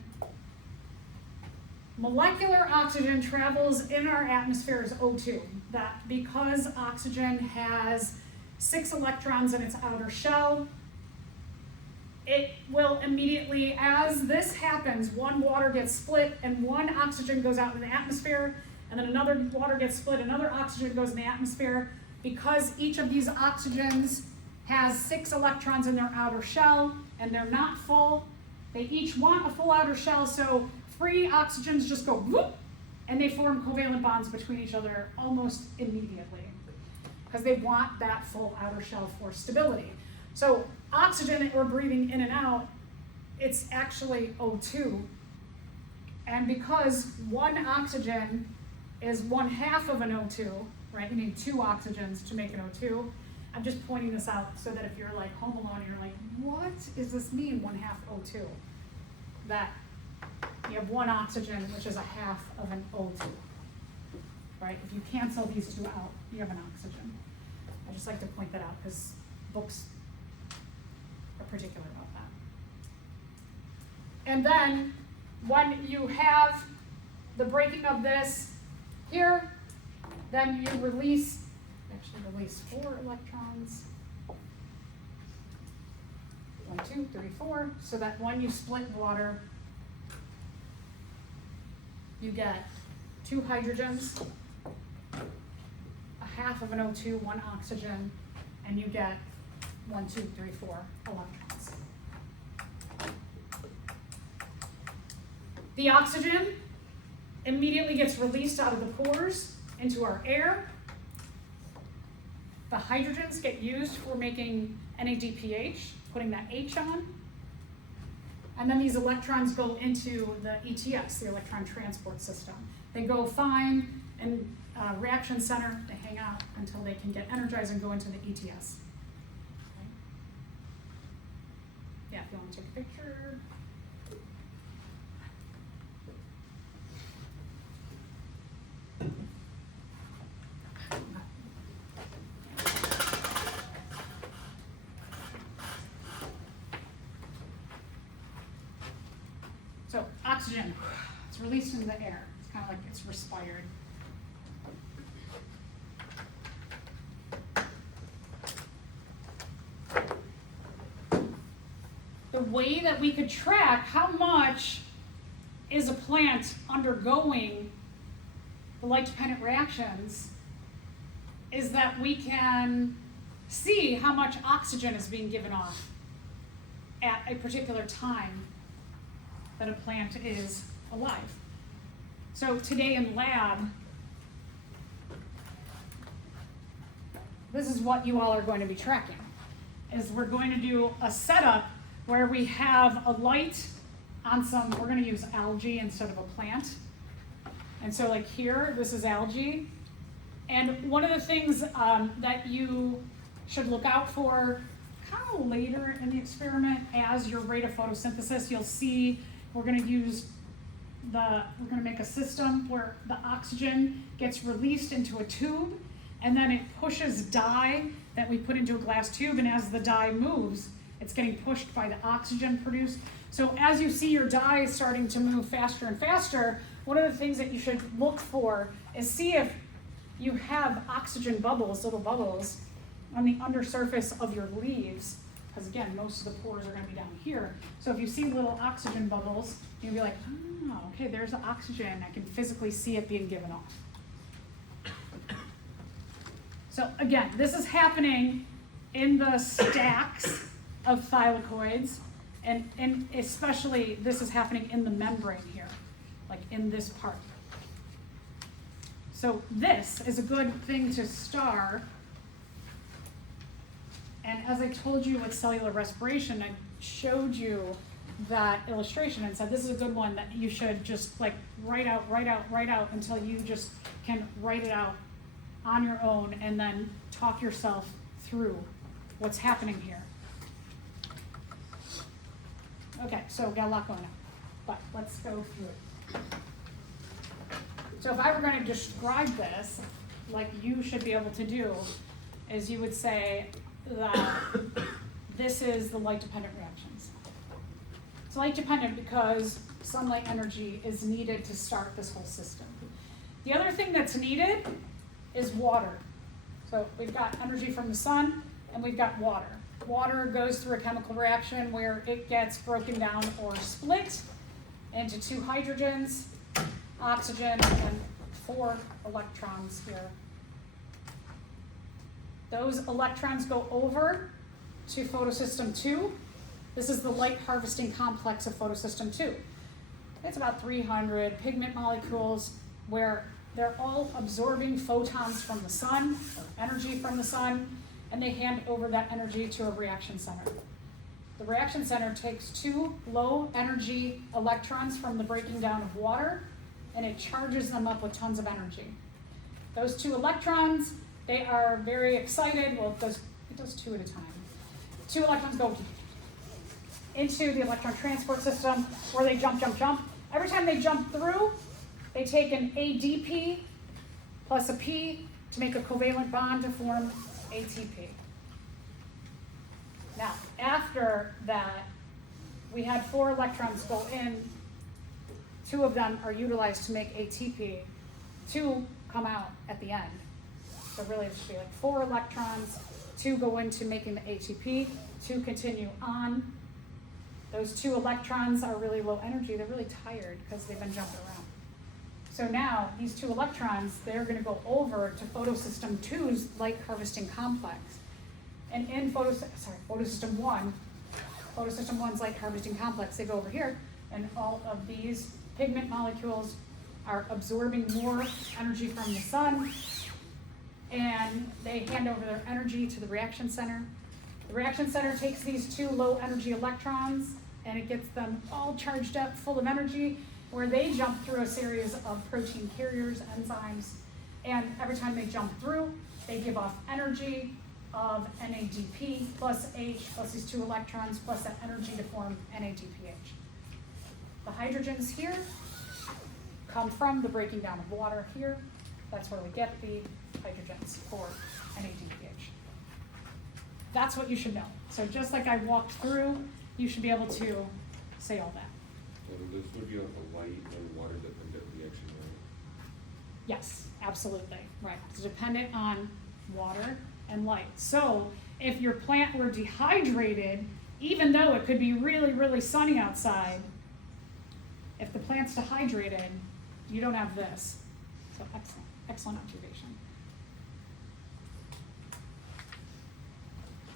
Molecular oxygen travels in our atmosphere as O2. That because oxygen has 6 electrons in its outer shell, it will immediately, as this happens, 1 water gets split and 1 oxygen goes out in the atmosphere, and then another water gets split, another oxygen goes in the atmosphere. Because each of these oxygens has 6 electrons in their outer shell, and they're not full, they each want a full outer shell, so free oxygens just go whoop, and they form covalent bonds between each other almost immediately, because they want that full outer shell for stability. So oxygen that we're breathing in and out, it's actually O2, and because 1 oxygen is 1/2 of an O2, right? You need 2 oxygens to make an O2. I'm just pointing this out so that if you're like home alone and you're like, what does this mean, 1/2 O2? That you have 1 oxygen, which is 1/2 of an O2, right? If you cancel these 2 out, you have an oxygen. I just like to point that out because books are particular about that. And then when you have the breaking of this here, then you release 4 electrons. 1, 2, 3, 4. So that when you split water, you get 2 hydrogens, 1/2 of an O2, 1 oxygen, and you get 1, 2, 3, 4 electrons. The oxygen immediately gets released out of the pores into our air. The hydrogens get used for making NADPH, putting that H on. And then these electrons go into the ETS, the electron transport system. They go fine in reaction center, they hang out until they can get energized and go into the ETS. Okay. Yeah, if you want to take a picture. So oxygen, it's released into the air. It's kind of like it's respired. The way that we could track how much is a plant undergoing the light-dependent reactions is that we can see how much oxygen is being given off at a particular time that a plant is alive. So today in lab, this is what you all are going to be tracking, is we're going to do a setup where we have a light on some, we're going to use algae instead of a plant. And so like here, this is algae. And one of the things that you should look out for kind of later in the experiment as your rate of photosynthesis, you'll see we're going to make a system where the oxygen gets released into a tube, and then it pushes dye that we put into a glass tube, and as the dye moves, it's getting pushed by the oxygen produced. So as you see your dye starting to move faster and faster, one of the things that you should look for is see if you have oxygen bubbles, little bubbles, on the undersurface of your leaves, because again, most of the pores are going to be down here. So if you see little oxygen bubbles, you'll be like, oh, okay, there's the oxygen. I can physically see it being given off. So again, this is happening in the stacks of thylakoids, and especially this is happening in the membrane here, like in this part. So this is a good thing to star. And as I told you with cellular respiration, I showed you that illustration and said this is a good one that you should just like write out until you just can write it out on your own and then talk yourself through what's happening here. Okay, so we got a lot going on, but let's go through it. So if I were going to describe this, like you should be able to do, is you would say that this is the light-dependent reactions. It's light-dependent because sunlight energy is needed to start this whole system. The other thing that's needed is water. So we've got energy from the sun and we've got water. Water goes through a chemical reaction where it gets broken down or split into 2 hydrogens, oxygen, and 4 electrons here. Those electrons go over to photosystem 2. This is the light harvesting complex of photosystem 2. It's about 300 pigment molecules where they're all absorbing photons from the sun, or energy from the sun, and they hand over that energy to a reaction center. The reaction center takes 2 low energy electrons from the breaking down of water and it charges them up with tons of energy. Those 2 electrons, they are very excited. Well, it does 2 at a time. 2 electrons go into the electron transport system where they jump, jump, jump. Every time they jump through, they take an ADP plus a P to make a covalent bond to form ATP. Now, after that, we had 4 electrons go in. 2 of them are utilized to make ATP. 2 come out at the end. So really, it should be like 4 electrons, 2 go into making the ATP, 2 continue on. Those 2 electrons are really low energy. They're really tired because they've been jumping around. So now, these 2 electrons, they're going to go over to photosystem 2's light harvesting complex. And in photosystem 1's light harvesting complex, they go over here, and all of these pigment molecules are absorbing more energy from the sun, and they hand over their energy to the reaction center. The reaction center takes these 2 low energy electrons, and it gets them all charged up, full of energy, where they jump through a series of protein carriers, enzymes, and every time they jump through, they give off energy of NADP plus H plus these 2 electrons plus that energy to form NADPH. The hydrogens here come from the breaking down of water here. That's where we get the hydrogens for NADPH. That's what you should know. So just like I walked through, you should be able to say all that. So this would be like a light and water dependent reaction, right? Yes, absolutely, right. It's dependent on water and light. So if your plant were dehydrated, even though it could be really, really sunny outside, if the plant's dehydrated, you don't have this. So excellent observation.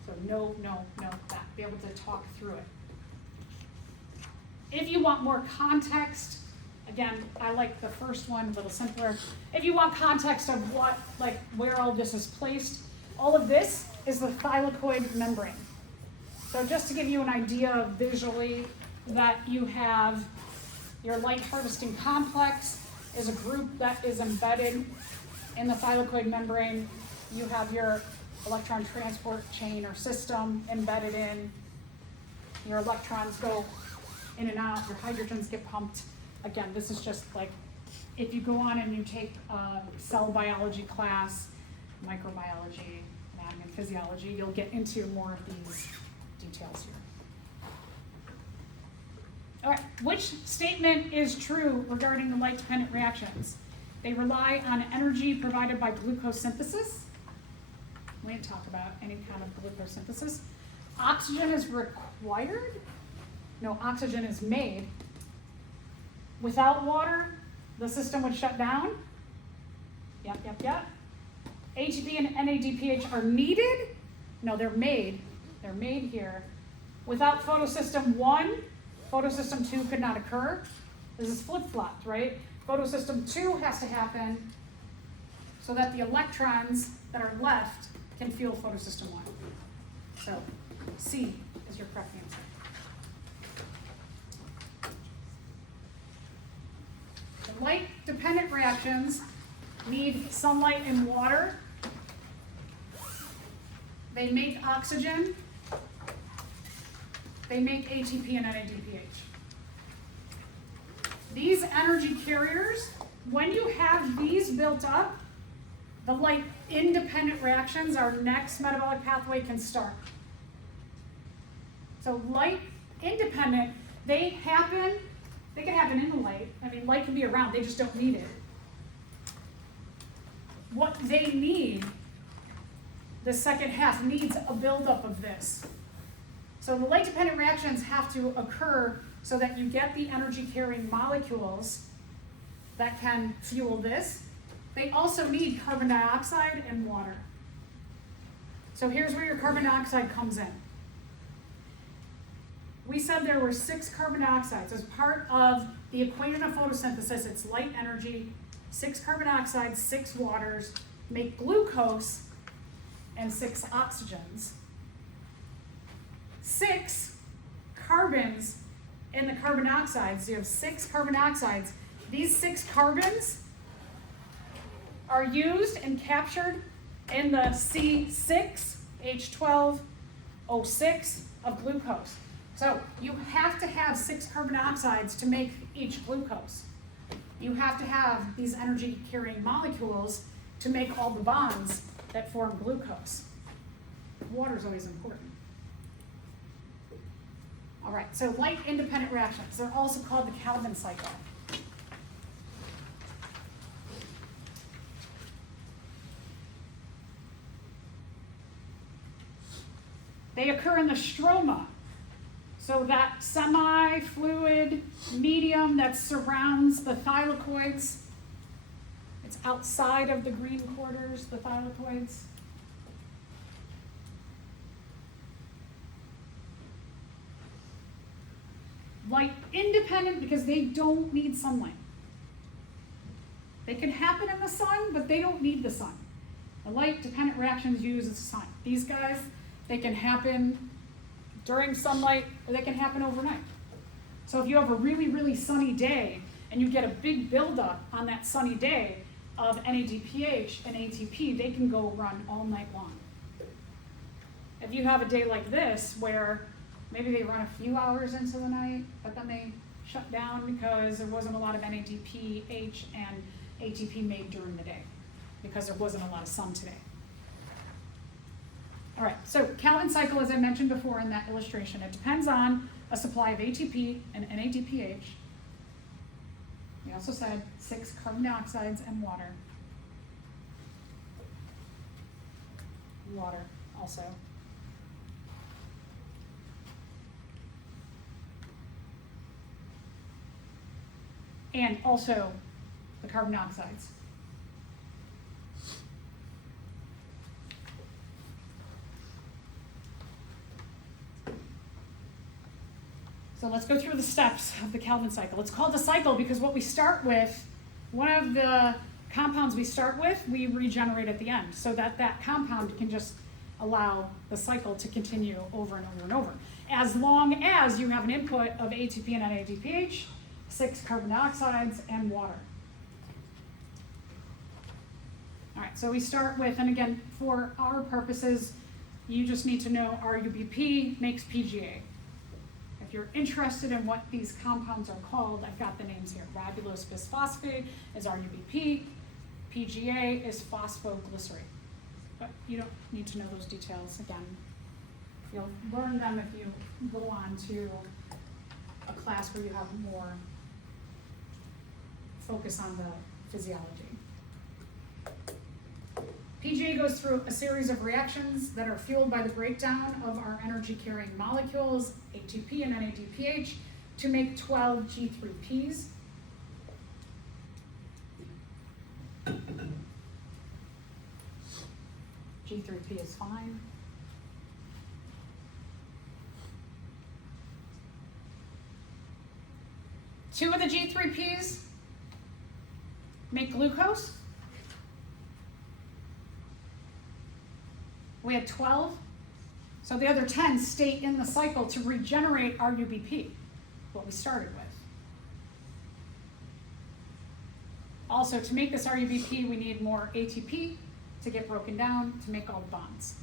So no, that. Be able to talk through it. If you want more context, again, I like the first one, a little simpler. If you want context of where all this is placed, all of this is the thylakoid membrane. So just to give you an idea visually, that you have your light harvesting complex is a group that is embedded in the thylakoid membrane. You have your electron transport chain or system embedded in. Your electrons go in and out, your hydrogens get pumped. Again, this is just like if you go on and you take a cell biology class, microbiology, anatomy and physiology, you'll get into more of these details here. All right, which statement is true regarding the light-dependent reactions? They rely on energy provided by glucose synthesis. We didn't talk about any kind of glucose synthesis. Oxygen is required. No, oxygen is made. Without water, the system would shut down. Yep. ATP and NADPH are needed. No, they're made. They're made here. Without photosystem 1, photosystem 2 could not occur. This is flip-flopped, right? Photosystem 2 has to happen so that the electrons that are left can fuel photosystem 1. So C is your correct answer. The light-dependent reactions need sunlight and water. They make oxygen. They make ATP and NADPH. These energy carriers, when you have these built up, the light-independent reactions, our next metabolic pathway can start. So light-independent, they can happen in the light. I mean, light can be around, they just don't need it. What they need, the second half needs a buildup of this. So the light-dependent reactions have to occur so that you get the energy-carrying molecules that can fuel this. They also need carbon dioxide and water. So here's where your carbon dioxide comes in. We said there were 6 carbon dioxides. As part of the equation of photosynthesis, it's light energy, 6 carbon dioxides, 6 waters, make glucose, and 6 oxygens. 6 carbons in the carbon dioxides. You have 6 carbon dioxides These 6 carbons are used and captured in the C6H12O6 of glucose. So you have to have 6 carbon dioxides to make each glucose. You have to have these energy carrying molecules to make all the bonds that form glucose. Water is always important. All right, so light independent reactions. They're also called the Calvin cycle. They occur in the stroma, so that semi-fluid medium that surrounds the thylakoids. It's outside of the green quarters, the thylakoids. Light independent because they don't need sunlight. They can happen in the sun, but they don't need the sun. The light dependent reactions use the sun. These guys, they can happen during sunlight or they can happen overnight. So if you have a really, really sunny day and you get a big buildup on that sunny day of NADPH and ATP, they can go run all night long. If you have a day like this where maybe they run a few hours into the night, but then they shut down because there wasn't a lot of NADPH and ATP made during the day because there wasn't a lot of sun today. All right, so Calvin cycle, as I mentioned before in that illustration, it depends on a supply of ATP and NADPH. We also said 6 carbon dioxides and water. Water also. And also the carbon dioxides. So let's go through the steps of the Calvin cycle. It's called the cycle because what we start with, one of the compounds we start with, we regenerate at the end so that that compound can just allow the cycle to continue over and over and over. As long as you have an input of ATP and NADPH, 6 carbon dioxides, and water. All right, so we start with, and again, for our purposes, you just need to know RUBP makes PGA. If you're interested in what these compounds are called, I've got the names here. Ribulose bisphosphate is RUBP, PGA is phosphoglycerate. But you don't need to know those details. Again, you'll learn them if you go on to a class where you have more focus on the physiology. PGA goes through a series of reactions that are fueled by the breakdown of our energy-carrying molecules, ATP and NADPH, to make 12 G3Ps. G3P is fine. Two of the G3Ps make glucose. We had 12, so the other 10 stay in the cycle to regenerate RUBP, what we started with. Also, to make this RUBP, we need more ATP to get broken down to make all the bonds.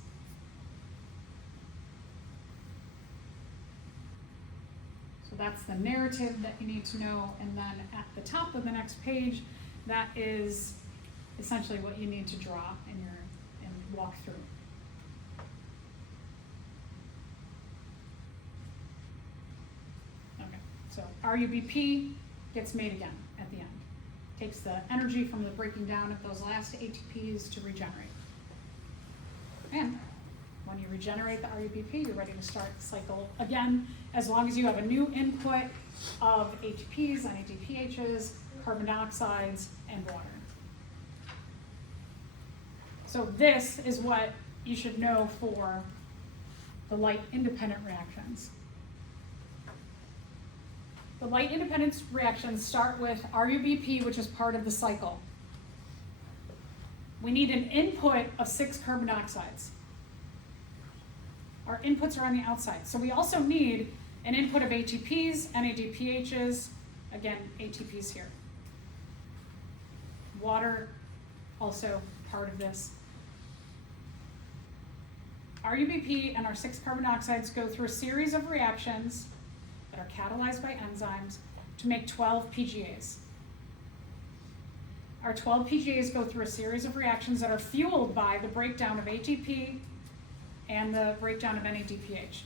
So that's the narrative that you need to know, and then at the top of the next page, that is essentially what you need to draw and walk through. So RUBP gets made again at the end. Takes the energy from the breaking down of those last ATPs to regenerate. And when you regenerate the RUBP, you're ready to start the cycle again, as long as you have a new input of ATPs, NADPHs, carbon dioxides, and water. So this is what you should know for the light independent reactions. The light independent reactions start with RUBP, which is part of the cycle. We need an input of 6 carbon dioxides. Our inputs are on the outside. So we also need an input of ATPs, NADPHs, again, ATPs here. Water, also part of this. RUBP and our 6 carbon dioxides go through a series of reactions that are catalyzed by enzymes to make 12 PGAs. Our 12 PGAs go through a series of reactions that are fueled by the breakdown of ATP and the breakdown of NADPH.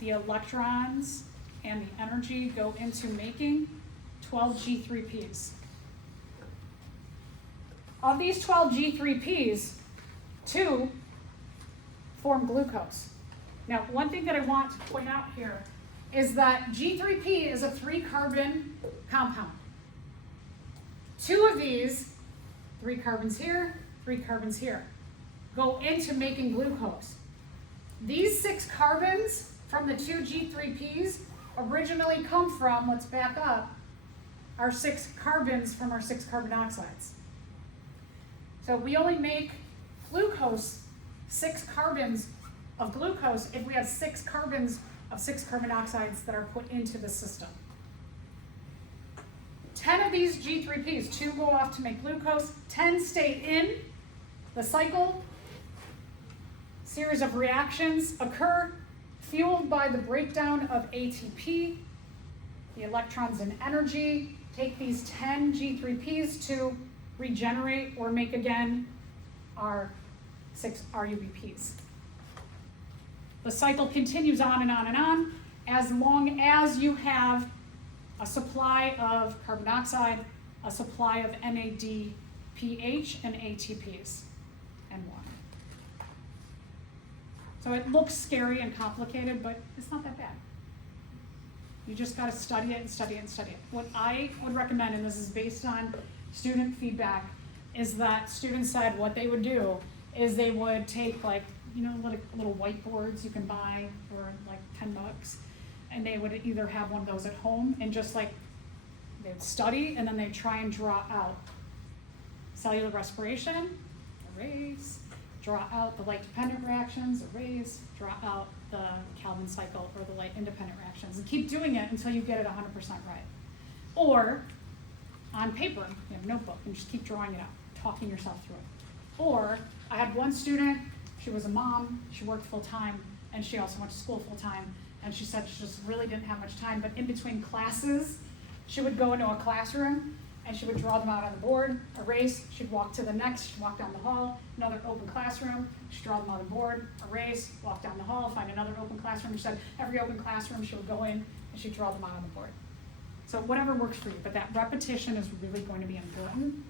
The electrons and the energy go into making 12 G3Ps. Of these 12 G3Ps, 2 form glucose. Now, one thing that I want to point out here is that G3P is a 3-carbon compound. 2 of these, 3 carbons here, 3 carbons here, go into making glucose. These 6 carbons from the 2 G3Ps originally come from, let's back up, our 6 carbons from our 6 carbon dioxides. So we only make glucose, 6 carbons of glucose, if we have 6 carbons of 6 carbon dioxides that are put into the system. 10 of these G3Ps, 2 go off to make glucose, 10 stay in the cycle. Series of reactions occur, fueled by the breakdown of ATP. The electrons and energy take these 10 G3Ps to regenerate or make again our 6 RUBPs. The cycle continues on and on and on as long as you have a supply of carbon dioxide, a supply of NADPH and ATPs, and water. So it looks scary and complicated, but it's not that bad. You just got to study it and study it and study it. What I would recommend, and this is based on student feedback, is that students said what they would do is they would take little whiteboards you can buy for like $10, and they would either have one of those at home and just they would study, and then they'd try and draw out cellular respiration, erase, draw out the light-dependent reactions, erase, draw out the Calvin cycle or the light-independent reactions, and keep doing it until you get it 100% right. Or on paper, you have a notebook, and just keep drawing it out, talking yourself through it. Or I had one student, she was a mom, she worked full-time, and she also went to school full-time, and she said she just really didn't have much time, but in between classes, she would go into a classroom, and she would draw them out on the board, erase, she'd walk to the next, she'd walk down the hall, another open classroom, she'd draw them on the board, erase, walk down the hall, find another open classroom. She said every open classroom she would go in, and she'd draw them out on the board. So whatever works for you, but that repetition is really going to be important.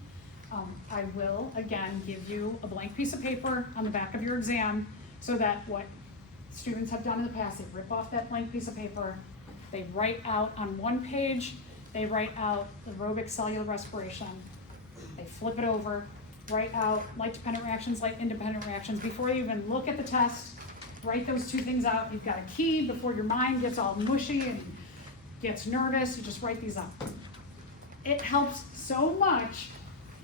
I will, again, give you a blank piece of paper on the back of your exam so that what students have done in the past, they rip off that blank piece of paper, they write out on one page, they write out aerobic cellular respiration, they flip it over, write out light-dependent reactions, light-independent reactions. Before you even look at the test, write those 2 things out. You've got a key before your mind gets all mushy and gets nervous, you just write these up. It helps so much.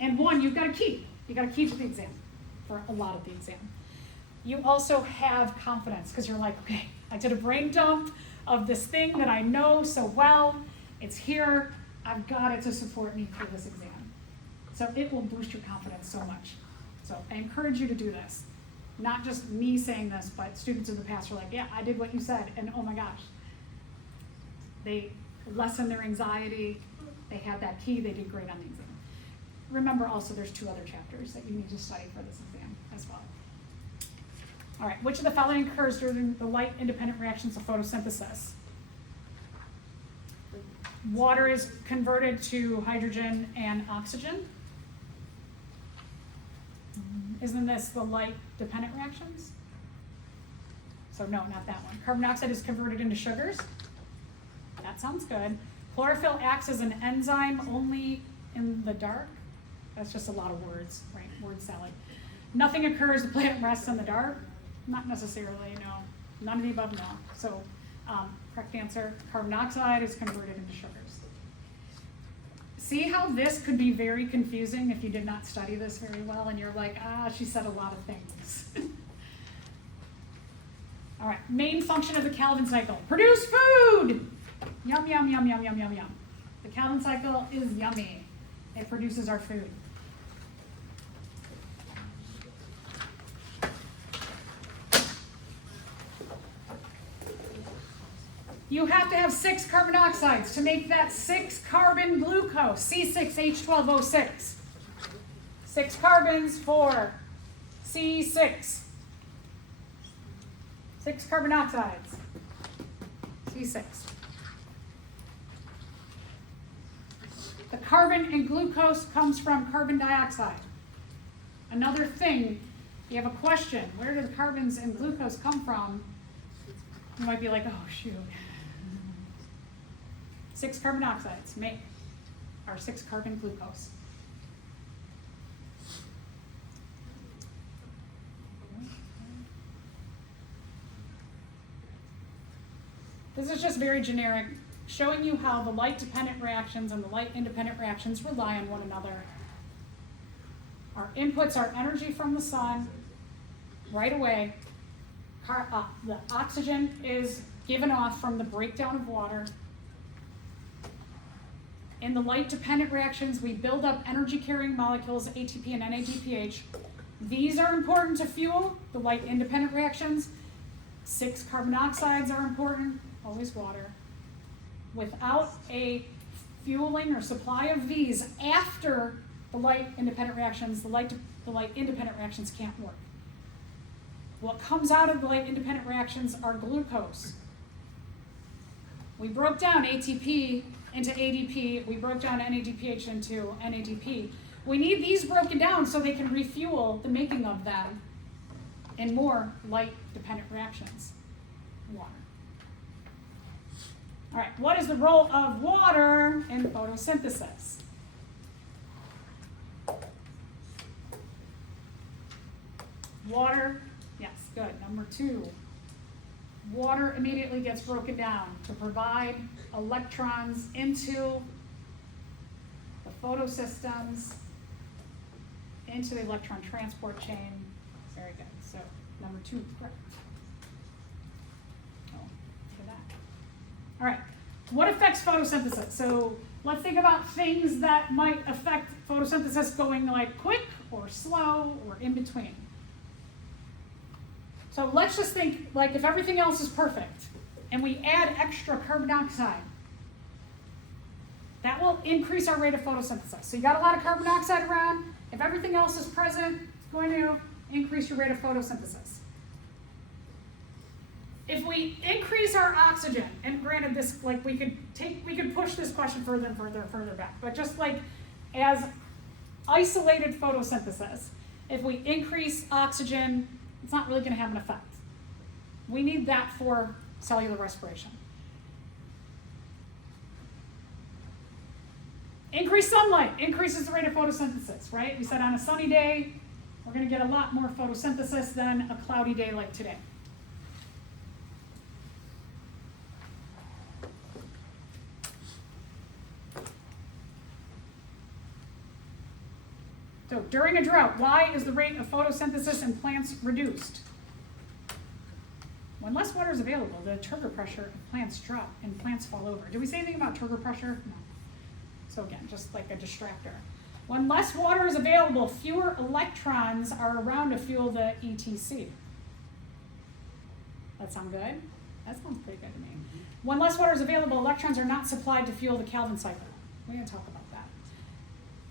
And one, you've got a key. You got a key to the exam, for a lot of the exam. You also have confidence, because you're like, okay, I did a brain dump of this thing that I know so well. It's here. I've got it to support me through this exam. So it will boost your confidence so much. So I encourage you to do this. Not just me saying this, but students in the past are like, yeah, I did what you said, and oh my gosh. They lessened their anxiety. They had that key. They did great on the exam. Remember also there's 2 other chapters that you need to study for this exam as well. All right, which of the following occurs during the light-independent reactions of photosynthesis? Water is converted to hydrogen and oxygen. Isn't this the light-dependent reactions? So no, not that one. Carbon dioxide is converted into sugars. That sounds good. Chlorophyll acts as an enzyme only in the dark. That's just a lot of words, right? Word salad. Nothing occurs, the planet rests in the dark. Not necessarily, no. None of the above, no. So, correct answer, carbon dioxide is converted into sugars. See how this could be very confusing if you did not study this very well and you're like, she said a lot of things. All right, main function of the Calvin cycle. Produce food! Yum, yum, yum, yum, yum, yum, yum. The Calvin cycle is yummy. It produces our food. You have to have 6 carbon oxides to make that 6 carbon glucose, C6H12O6. 6 carbons for C6. 6 carbon oxides, C6. The carbon in glucose comes from carbon dioxide. Another thing, you have a question, where do the carbons in glucose come from? You might be like, oh shoot. 6 carbon oxides make our 6 carbon glucose. This is just very generic, showing you how the light-dependent reactions and the light-independent reactions rely on one another. Our inputs are energy from the sun right away. The oxygen is given off from the breakdown of water. In the light-dependent reactions, we build up energy-carrying molecules, ATP and NADPH. These are important to fuel the light-independent reactions. 6 carbon oxides are important, always water. Without a fueling or supply of these after the light-independent reactions, the light-independent reactions can't work. What comes out of the light-independent reactions are glucose. We broke down ATP into ADP, we broke down NADPH into NADP. We need these broken down so they can refuel the making of them in more light-dependent reactions. Water. All right, what is the role of water in photosynthesis? Water, yes, good. Number 2. Water immediately gets broken down to provide electrons into the photosystems, into the electron transport chain. Very good. So, number 2, correct. Oh, look at that. All right, what affects photosynthesis? So, let's think about things that might affect photosynthesis going like quick or slow or in between. So let's just think, like, if everything else is perfect and we add extra carbon dioxide, that will increase our rate of photosynthesis. So you got a lot of carbon dioxide around. If everything else is present, it's going to increase your rate of photosynthesis. If we increase our oxygen, and granted this, like, we could push this question further and further and further back, but just like as isolated photosynthesis, if we increase oxygen, it's not really going to have an effect. We need that for cellular respiration. Increased sunlight increases the rate of photosynthesis, right? We said on a sunny day, we're going to get a lot more photosynthesis than a cloudy day like today. So during a drought, why is the rate of photosynthesis in plants reduced? When less water is available, the turgor pressure of plants drop and plants fall over. Did we say anything about turgor pressure? No. So again, just like a distractor. When less water is available, fewer electrons are around to fuel the ETC. That sound good? That sounds pretty good to me. When less water is available, electrons are not supplied to fuel the Calvin cycle. We're going to talk about that.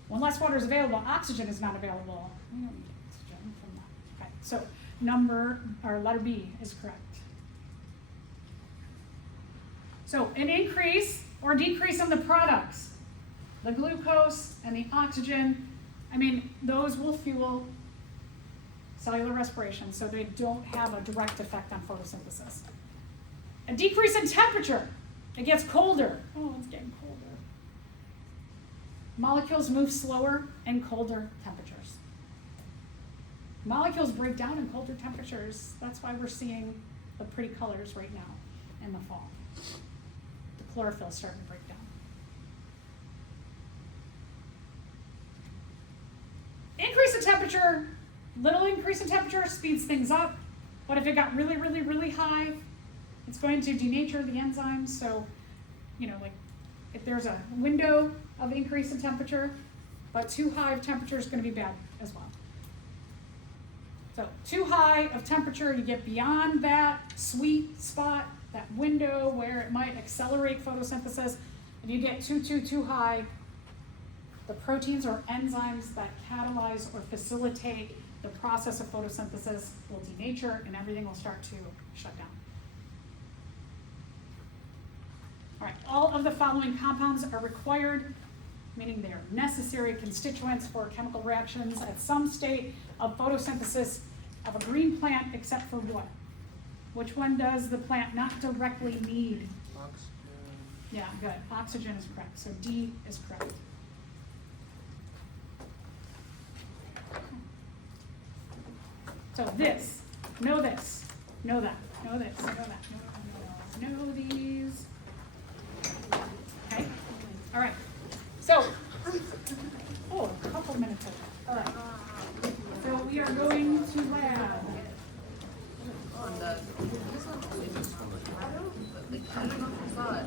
When less water is available, oxygen is not available. We don't need oxygen from that. Okay, so letter B is correct. So an increase or decrease in the products, the glucose and the oxygen, those will fuel cellular respiration, so they don't have a direct effect on photosynthesis. A decrease in temperature, it gets colder. Oh, it's getting colder. Molecules move slower in colder temperatures. Molecules break down in colder temperatures. That's why we're seeing the pretty colors right now in the fall. The chlorophyll is starting to break down. Increase in temperature, little increase in temperature speeds things up, but if it got really, really, really high, it's going to denature the enzymes. So, like if there's a window of increase in temperature, but too high of temperature is going to be bad as well. So too high of temperature, you get beyond that sweet spot, that window where it might accelerate photosynthesis. If you get too high, the proteins or enzymes that catalyze or facilitate the process of photosynthesis will denature and everything will start to shut down. All right, all of the following compounds are required, meaning they are necessary constituents for chemical reactions at some state of photosynthesis of a green plant, except for what? Which one does the plant not directly need? Oxygen. Yeah, good. Oxygen is correct. So D is correct. So this, know this, know that, know this, know that, know these. Okay, all right. So, oh, a couple minutes ago. All right. So we are going to lab. On the, this one, I don't know if you saw it.